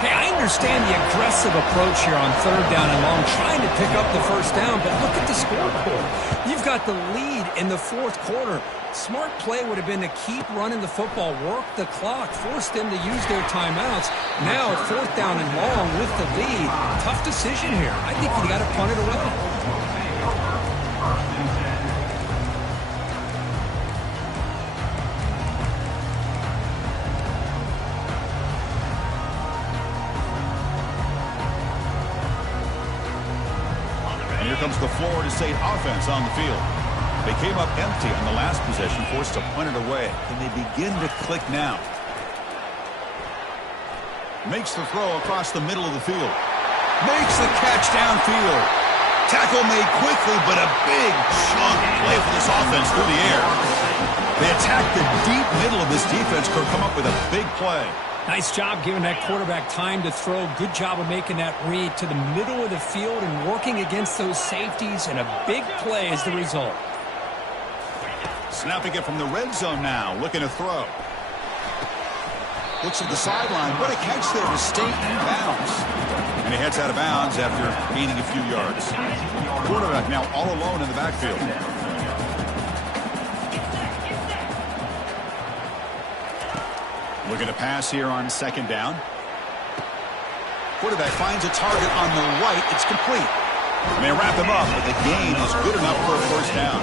Hey, I understand the aggressive approach here on third down and long, trying to pick up the first down, but look at the scoreboard. You've got the lead in the fourth quarter. Smart play would have been to keep running the football, work the clock, force them to use their timeouts. Now, fourth down and long with the lead. Tough decision here. I think you got to punt it away. Here comes the Florida State offense on the field. They came up empty on the last possession, forced to punt it away. Can they begin to click now? Makes the throw across the middle of the field. Makes the catch downfield. Tackle made quickly, but a big chunk play for this offense through the air. They attack the deep middle of this defense, could come up with a big play. Nice job giving that quarterback time to throw. Good job of making that read to the middle of the field and working against those safeties, and a big play is the result. Snapping it from the red zone now, looking to throw. Looks at the sideline. What a catch there to stay in bounds. And he heads out of bounds after gaining a few yards. Quarterback now all alone in the backfield. Looking to pass here on second down. Quarterback finds a target on the right. It's complete. And they wrap him up, but the gain is good enough for a first down.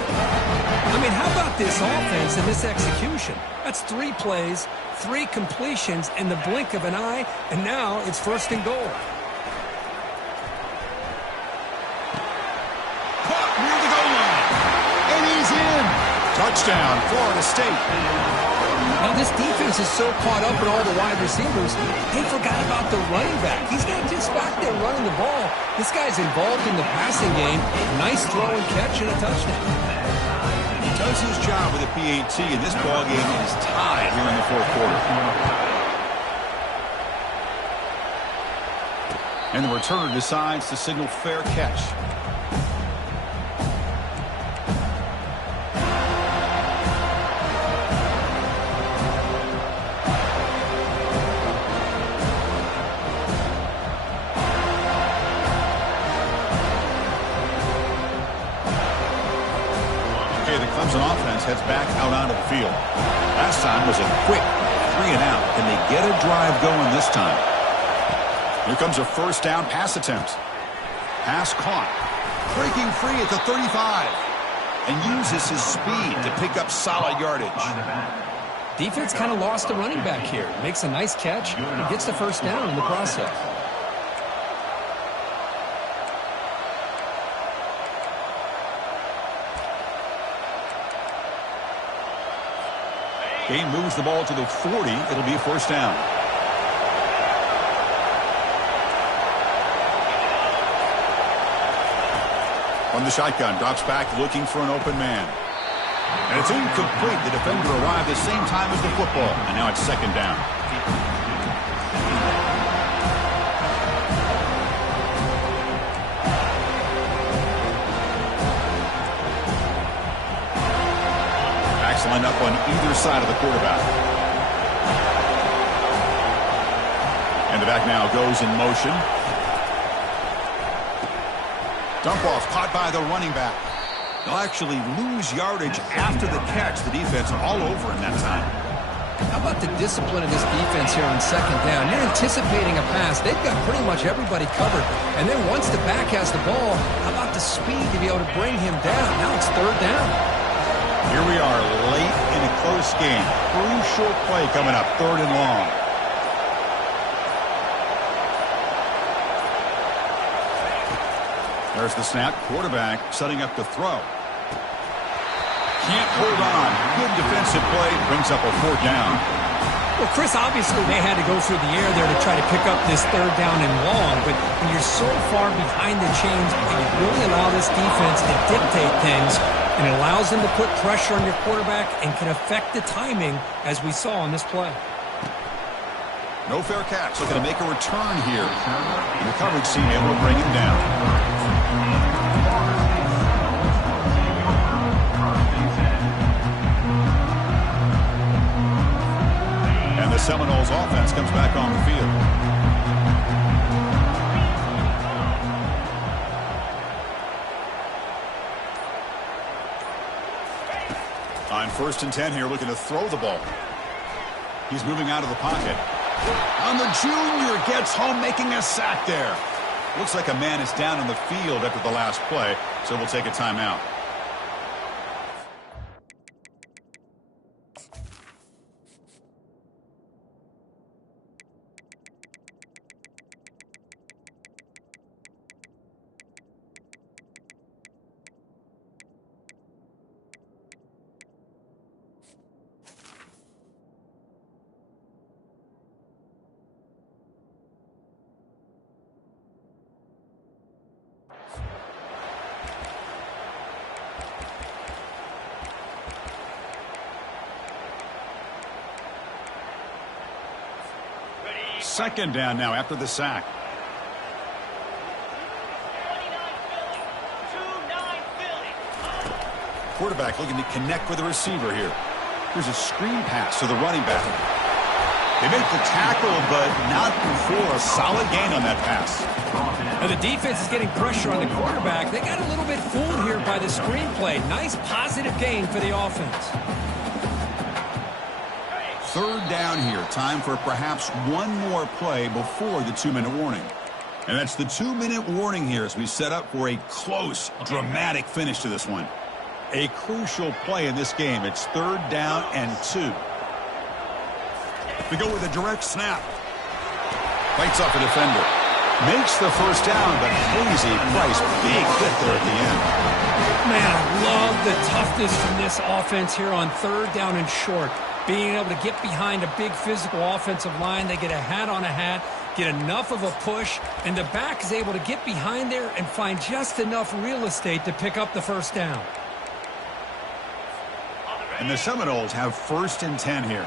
I mean, how about this offense and this execution? That's 3 plays, 3 completions in the blink of an eye, and now it's first and goal. Caught near the goal line. And he's in. Touchdown, Florida State. Now, this defense is so caught up in all the wide receivers, they forgot about the running back. He's not just back there running the ball. This guy's involved in the passing game. Nice throw and catch and a touchdown. He does his job with a PAT, and this ball game is tied here in the fourth quarter. And the returner decides to signal fair catch. Clemson offense heads back out onto the field. Last time was a quick 3 and out. Can they get a drive going this time? Here comes a first down pass attempt. Pass caught. Breaking free at the 35. And uses his speed to pick up solid yardage. Defense kind of lost the running back here. Makes a nice catch and gets the first down in the process. Game moves the ball to the 40. It'll be a first down. From the shotgun, drops back looking for an open man. And it's incomplete. The defender arrived the same time as the football. And now it's second down. Backs line up on either side of the quarterback. And the back now goes in motion. Dump off caught by the running back. They'll actually lose yardage after the catch. The defense all over in that time. How about the discipline of this defense here on second down? You're anticipating a pass. They've got pretty much everybody covered. And then once the back has the ball, how about the speed to be able to bring him down? Now it's third down. Here we are late in a close game. Crucial play coming up, third and long. There's the snap. Quarterback setting up to throw. Can't hold on. Good defensive play. Brings up a fourth down. Well, Chris, obviously they had to go through the air there to try to pick up this third down and long. But when you're so far behind the chains, you really allow this defense to dictate things. And it allows them to put pressure on your quarterback and can affect the timing, as we saw on this play. No fair catch. Looking to make a return here. And the coverage team able to bring him down. And the Seminoles offense comes back on the field. On 1st and 10 here, looking to throw the ball. He's moving out of the pocket. And the junior gets home, making a sack there. Looks like a man is down on the field after the last play, so we'll take a timeout. Second down now after the sack. 29 Philly. Quarterback looking to connect with the receiver here. Here's a screen pass to the running back. They make the tackle, but not before a solid gain on that pass. Now the defense is getting pressure on the quarterback. They got a little bit fooled here by the screenplay. Nice positive gain for the offense. Third down here. Time for perhaps one more play before the 2-minute warning. And that's the 2-minute warning here as we set up for a close, dramatic finish to this one. A crucial play in this game. It's third down and 2. We go with a direct snap. Fights off a defender. Makes the first down, but Hazy Price, big hit there at the end. Man, I love the toughness from this offense here on third down and short. Being able to get behind a big physical offensive line. They get a hat on a hat, get enough of a push, and the back is able to get behind there and find just enough real estate to pick up the first down. And the Seminoles have 1st and 10 here.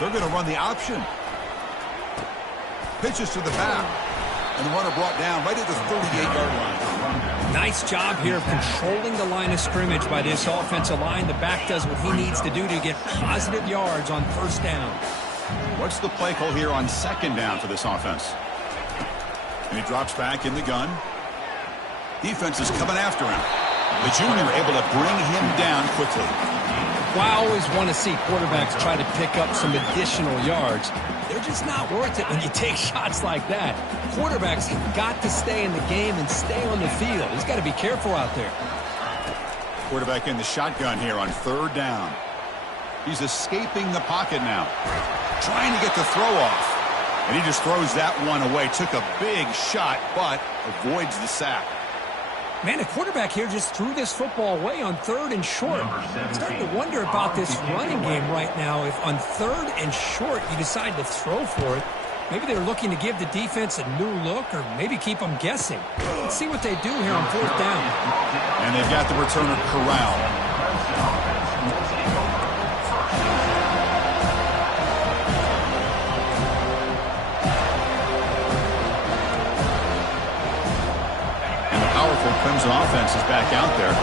They're going to run the option. Pitches to the back. And the runner brought down right at the 38-yard line. Nice job here of controlling the line of scrimmage by this offensive line. The back does what he needs to do to get positive yards on first down. What's the play call here on second down for this offense? And he drops back in the gun. Defense is coming after him. The junior able to bring him down quickly. Well, I always want to see quarterbacks try to pick up some additional yards. They're just not worth it when you take shots like that. Quarterbacks have got to stay in the game and stay on the field. He's got to be careful out there. Quarterback in the shotgun here on third down. He's escaping the pocket now. Trying to get the throw off. And he just throws that one away. Took a big shot, but avoids the sack. Man, the quarterback here just threw this football away on third and short. I'm starting to wonder about this running game right now. If on third and short you decide to throw for it, Maybe they're looking to give the defense a new look or maybe keep them guessing. Let's see what they do here on 4th down. And they've got the returner corralled. Clemson offense is back out there.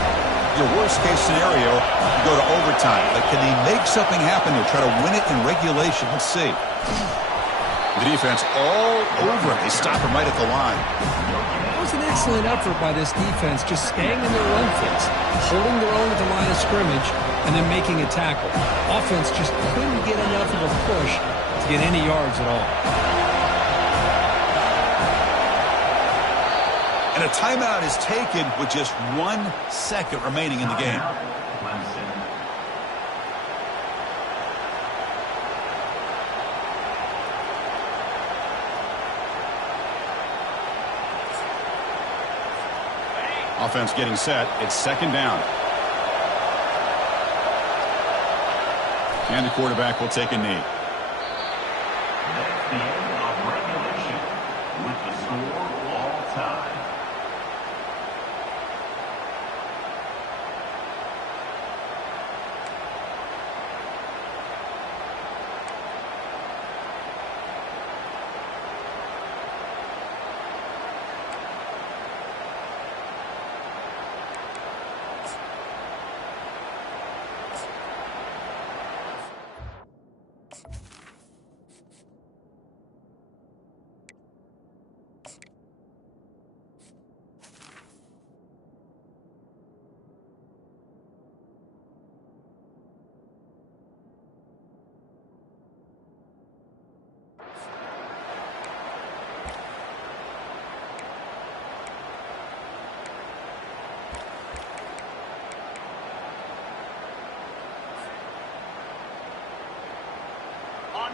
Your worst-case scenario, you go to overtime. But can they make something happen to try to win it in regulation? Let's see. The defense all over it. They stop him right at the line. It was an excellent effort by this defense, just staying in their run fits, holding their own at the line of scrimmage, and then making a tackle. Offense just couldn't get enough of a push to get any yards at all. And a timeout is taken with just 1 second remaining in the game. Offense getting set. It's 2nd down. And the quarterback will take a knee. That's the end of regulation with the score all time.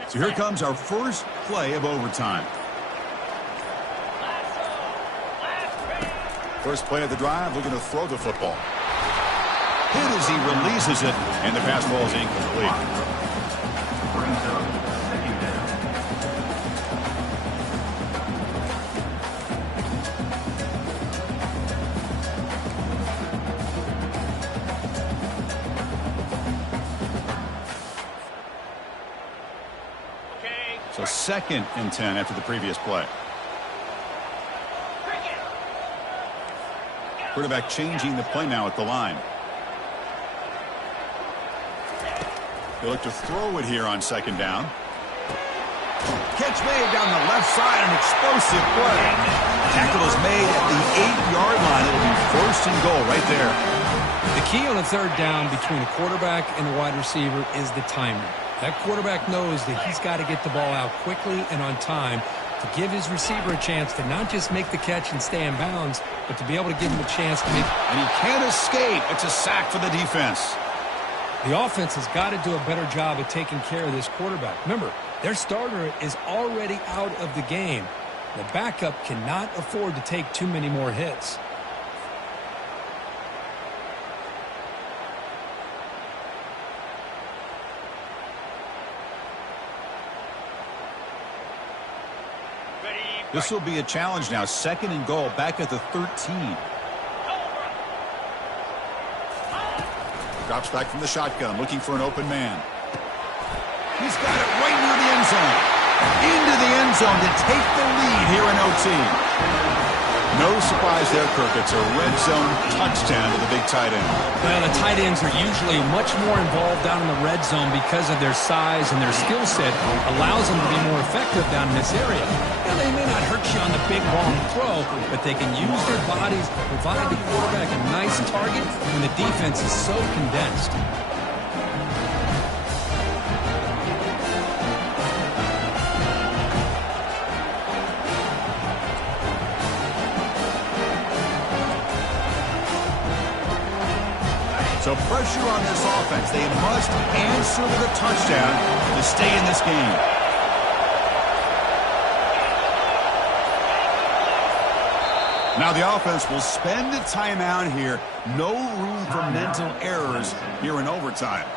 So here comes our first play of overtime. First play of the drive, looking to throw the football. Hit as he releases it, and the pass ball is incomplete. Brings up 2nd down. So 2nd and 10 after the previous play. Quarterback changing the play now at the line. They look to throw it here on 2nd down. Catch made down the left side, an explosive play. Tackle is made at the 8-yard line. It'll be 1st and goal right there. The key on a 3rd down between a quarterback and a wide receiver is the timing. That quarterback knows that he's got to get the ball out quickly and on time to give his receiver a chance to not just make the catch and stay in bounds, but to be able to give him a chance to make... And he can't escape. It's a sack for the defense. The offense has got to do a better job of taking care of this quarterback. Remember, their starter is already out of the game. The backup cannot afford to take too many more hits. This will be a challenge now. 2nd and goal, back at the 13. Drops back from the shotgun, looking for an open man. He's got it right near the end zone. Into the end zone to take the lead here in OT. No surprise there, Kirk. It's a red zone touchdown to the big tight end. Well, the tight ends are usually much more involved down in the red zone because of their size, and their skill set allows them to be more effective down in this area. Now, they may not hurt you on the big long throw, but they can use their bodies to provide the quarterback a nice target when the defense is so condensed. So pressure on this offense. They must answer with a touchdown to stay in this game. Now the offense will spend a timeout here. No room for mental errors here in overtime.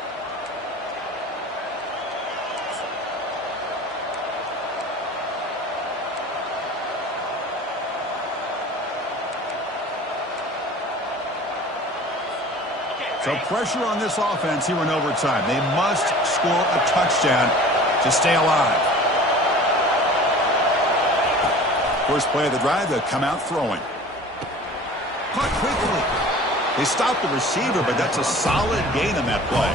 So pressure on this offense here in overtime. They must score a touchdown to stay alive. First play of the drive, they'll come out throwing. Caught quickly. They stopped the receiver, but that's a solid gain on that play.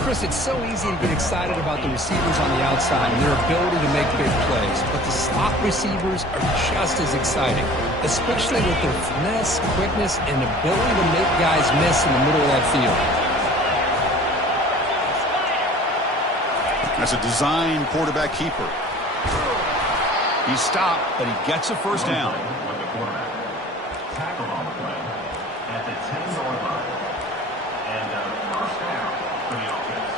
Chris, it's so easy to get excited about the receivers on the outside and their ability to make big plays, but the slot receivers are just as exciting, especially with their finesse, quickness, and ability to make guys miss in the middle of that field. That's a design quarterback keeper. He stopped, but he gets a first down. With the quarterback. Tackled on the play at the 10-yard line. And a first down for the offense.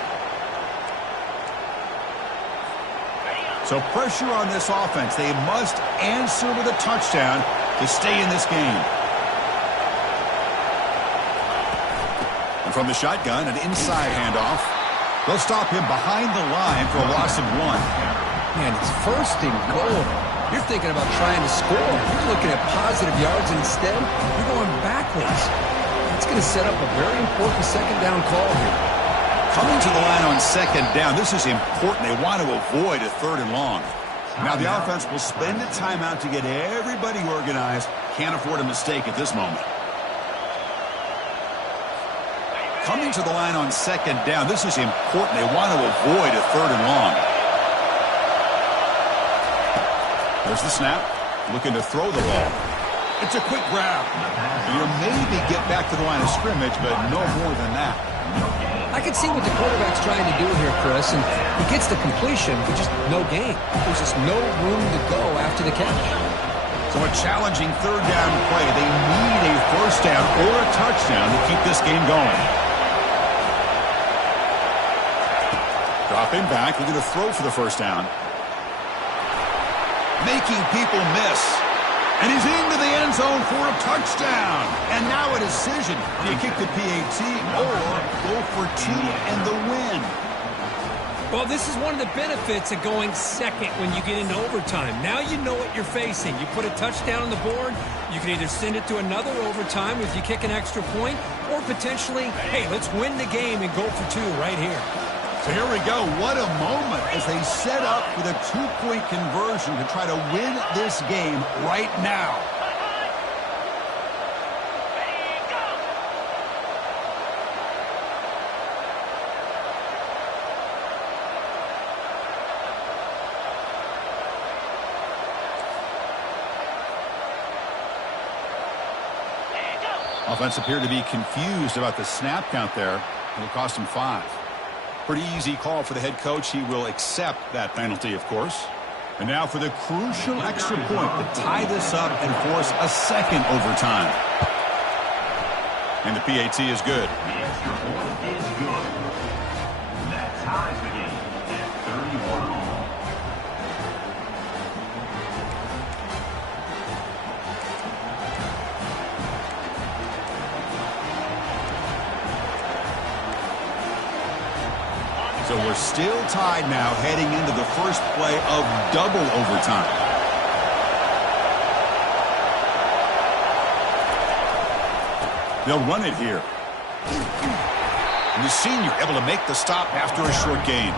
So pressure on this offense. They must answer with a touchdown to stay in this game. And from the shotgun, an inside handoff. They'll stop him behind the line for a loss of 1. Man, it's first and goal. You're thinking about trying to score. You're looking at positive yards, and instead, you're going backwards. That's going to set up a very important second down call here. Coming to the line on second down, this is important. They want to avoid a third and long. Now the offense will spend a timeout to get everybody organized. Can't afford a mistake at this moment. Coming to the line on second down, this is important. They want to avoid a third and long. There's the snap. Looking to throw the ball. It's a quick grab. You'll maybe get back to the line of scrimmage, but no more than that. I can see what the quarterback's trying to do here, Chris, and he gets the completion, but just no gain. There's just no room to go after the catch. So a challenging third down play. They need a first down or a touchdown to keep this game going. Dropping back, looking to throw for the first down. Making people miss. And he's into the end zone for a touchdown. And now a decision. Do you kick the PAT or go for 2 and the win? Well, this is one of the benefits of going second when you get into overtime. Now you know what you're facing. You put a touchdown on the board, you can either send it to another overtime if you kick an extra point, or potentially, hey, let's win the game and go for 2 right here. So here we go. What a moment as they set up with a 2-point conversion to try to win this game right now. Offense appeared to be confused about the snap count there. It'll cost him 5. Pretty easy call for the head coach. He will accept that penalty, of course. And now for the crucial extra point to tie this up and force a second overtime. And the PAT is good. The extra point is good. That ties the game at 31 all. So we're still tied now heading into the first play of double overtime. They'll run it here. And the senior able to make the stop after a short gain.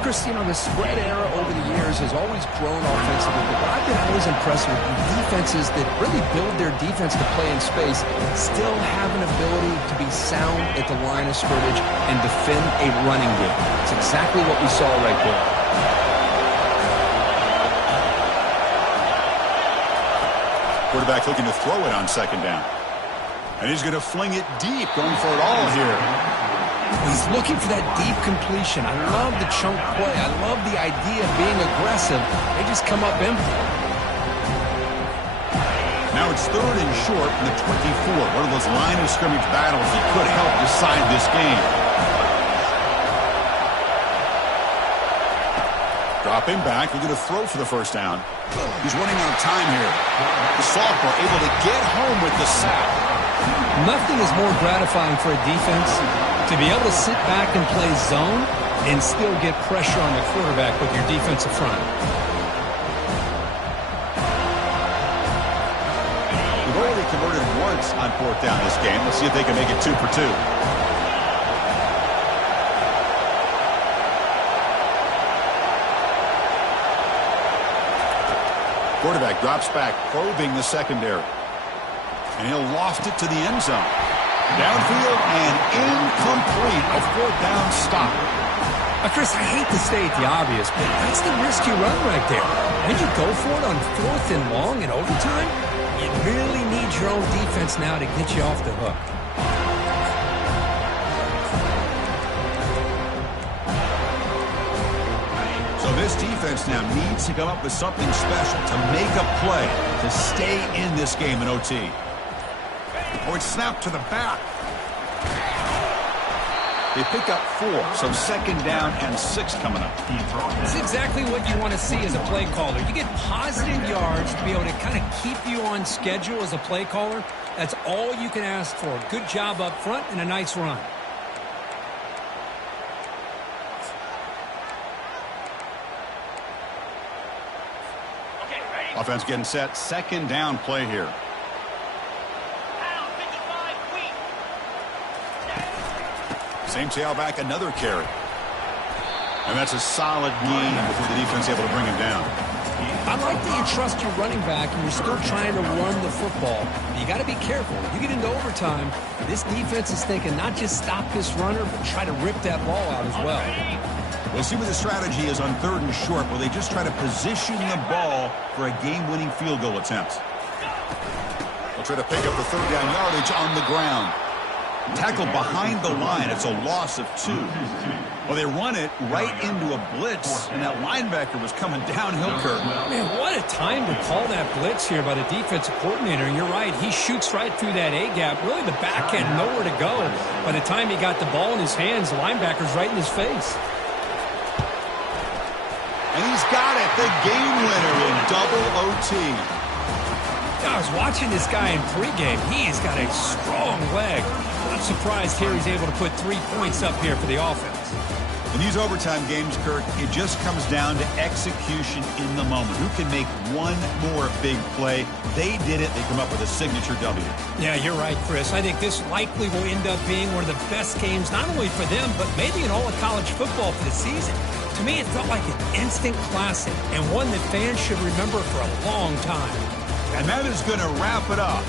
Chris, you know, the spread era over the years has always grown offensively, but what I've been always impressed with is defenses that really build their defense to play in space still have an ability to be sound at the line of scrimmage and defend a running game. It's exactly what we saw right there. Quarterback looking to throw it on second down. And he's going to fling it deep, going for it all here. He's looking for that deep completion. I love the chunk play. I love the idea of being aggressive. They just come up empty. Now it's third and short from the 24. One of those line of scrimmage battles that could help decide this game. Dropping back, looking to throw for the first down. He's running out of time here. The sophomore able to get home with the sack. Nothing is more gratifying for a defense to be able to sit back and play zone and still get pressure on the quarterback with your defensive front. The They've already converted once on 4th down this game. Let's see if they can make it 2 for 2. Quarterback drops back, probing the secondary. And he'll loft it to the end zone. Downfield and incomplete. A 4th down stop. Chris, I hate to state the obvious, but that's the risk you run right there. When you go for it on 4th and long in overtime, you really need your own defense now to get you off the hook. So this defense now needs to come up with something special to make a play to stay in this game in OT. Oh, it's snapped to the back. They pick up 4, so 2nd down and 6 coming up. It's exactly what you want to see as a play caller. You get positive yards to be able to kind of keep you on schedule as a play caller. That's all you can ask for. Good job up front and a nice run. Okay, ready? Offense getting set. 2nd down play here. Down, 55, weak. Same tailback, another carry. And that's a solid gain before the defense able to bring him down. I like that you trust your running back and you're still trying to run the football. But you got to be careful. You get into overtime, this defense is thinking not just stop this runner, but try to rip that ball out as well. We'll see what the strategy is on 3rd and short, where they just try to position the ball for a game-winning field goal attempt. They'll try to pick up the 3rd down yardage on the ground. Tackled behind the line. It's a loss of 2. Well, they run it right into a blitz, and that linebacker was coming downhill, Kirk. Man, what a time to call that blitz here by the defensive coordinator. And you're right, he shoots right through that A-gap. Really, the back had nowhere to go. By the time he got the ball in his hands, the linebacker's right in his face. And he's got it, the game winner in double OT. I was watching this guy in pregame. He's got a strong leg. I'm surprised here he's able to put 3 points up here for the offense. In these overtime games, Kirk, it just comes down to execution in the moment. Who can make one more big play? They did it. They come up with a signature W. Yeah, you're right, Chris. I think this likely will end up being one of the best games, not only for them, but maybe in all of college football for the season. To me, it felt like an instant classic and one that fans should remember for a long time. And that is going to wrap it up.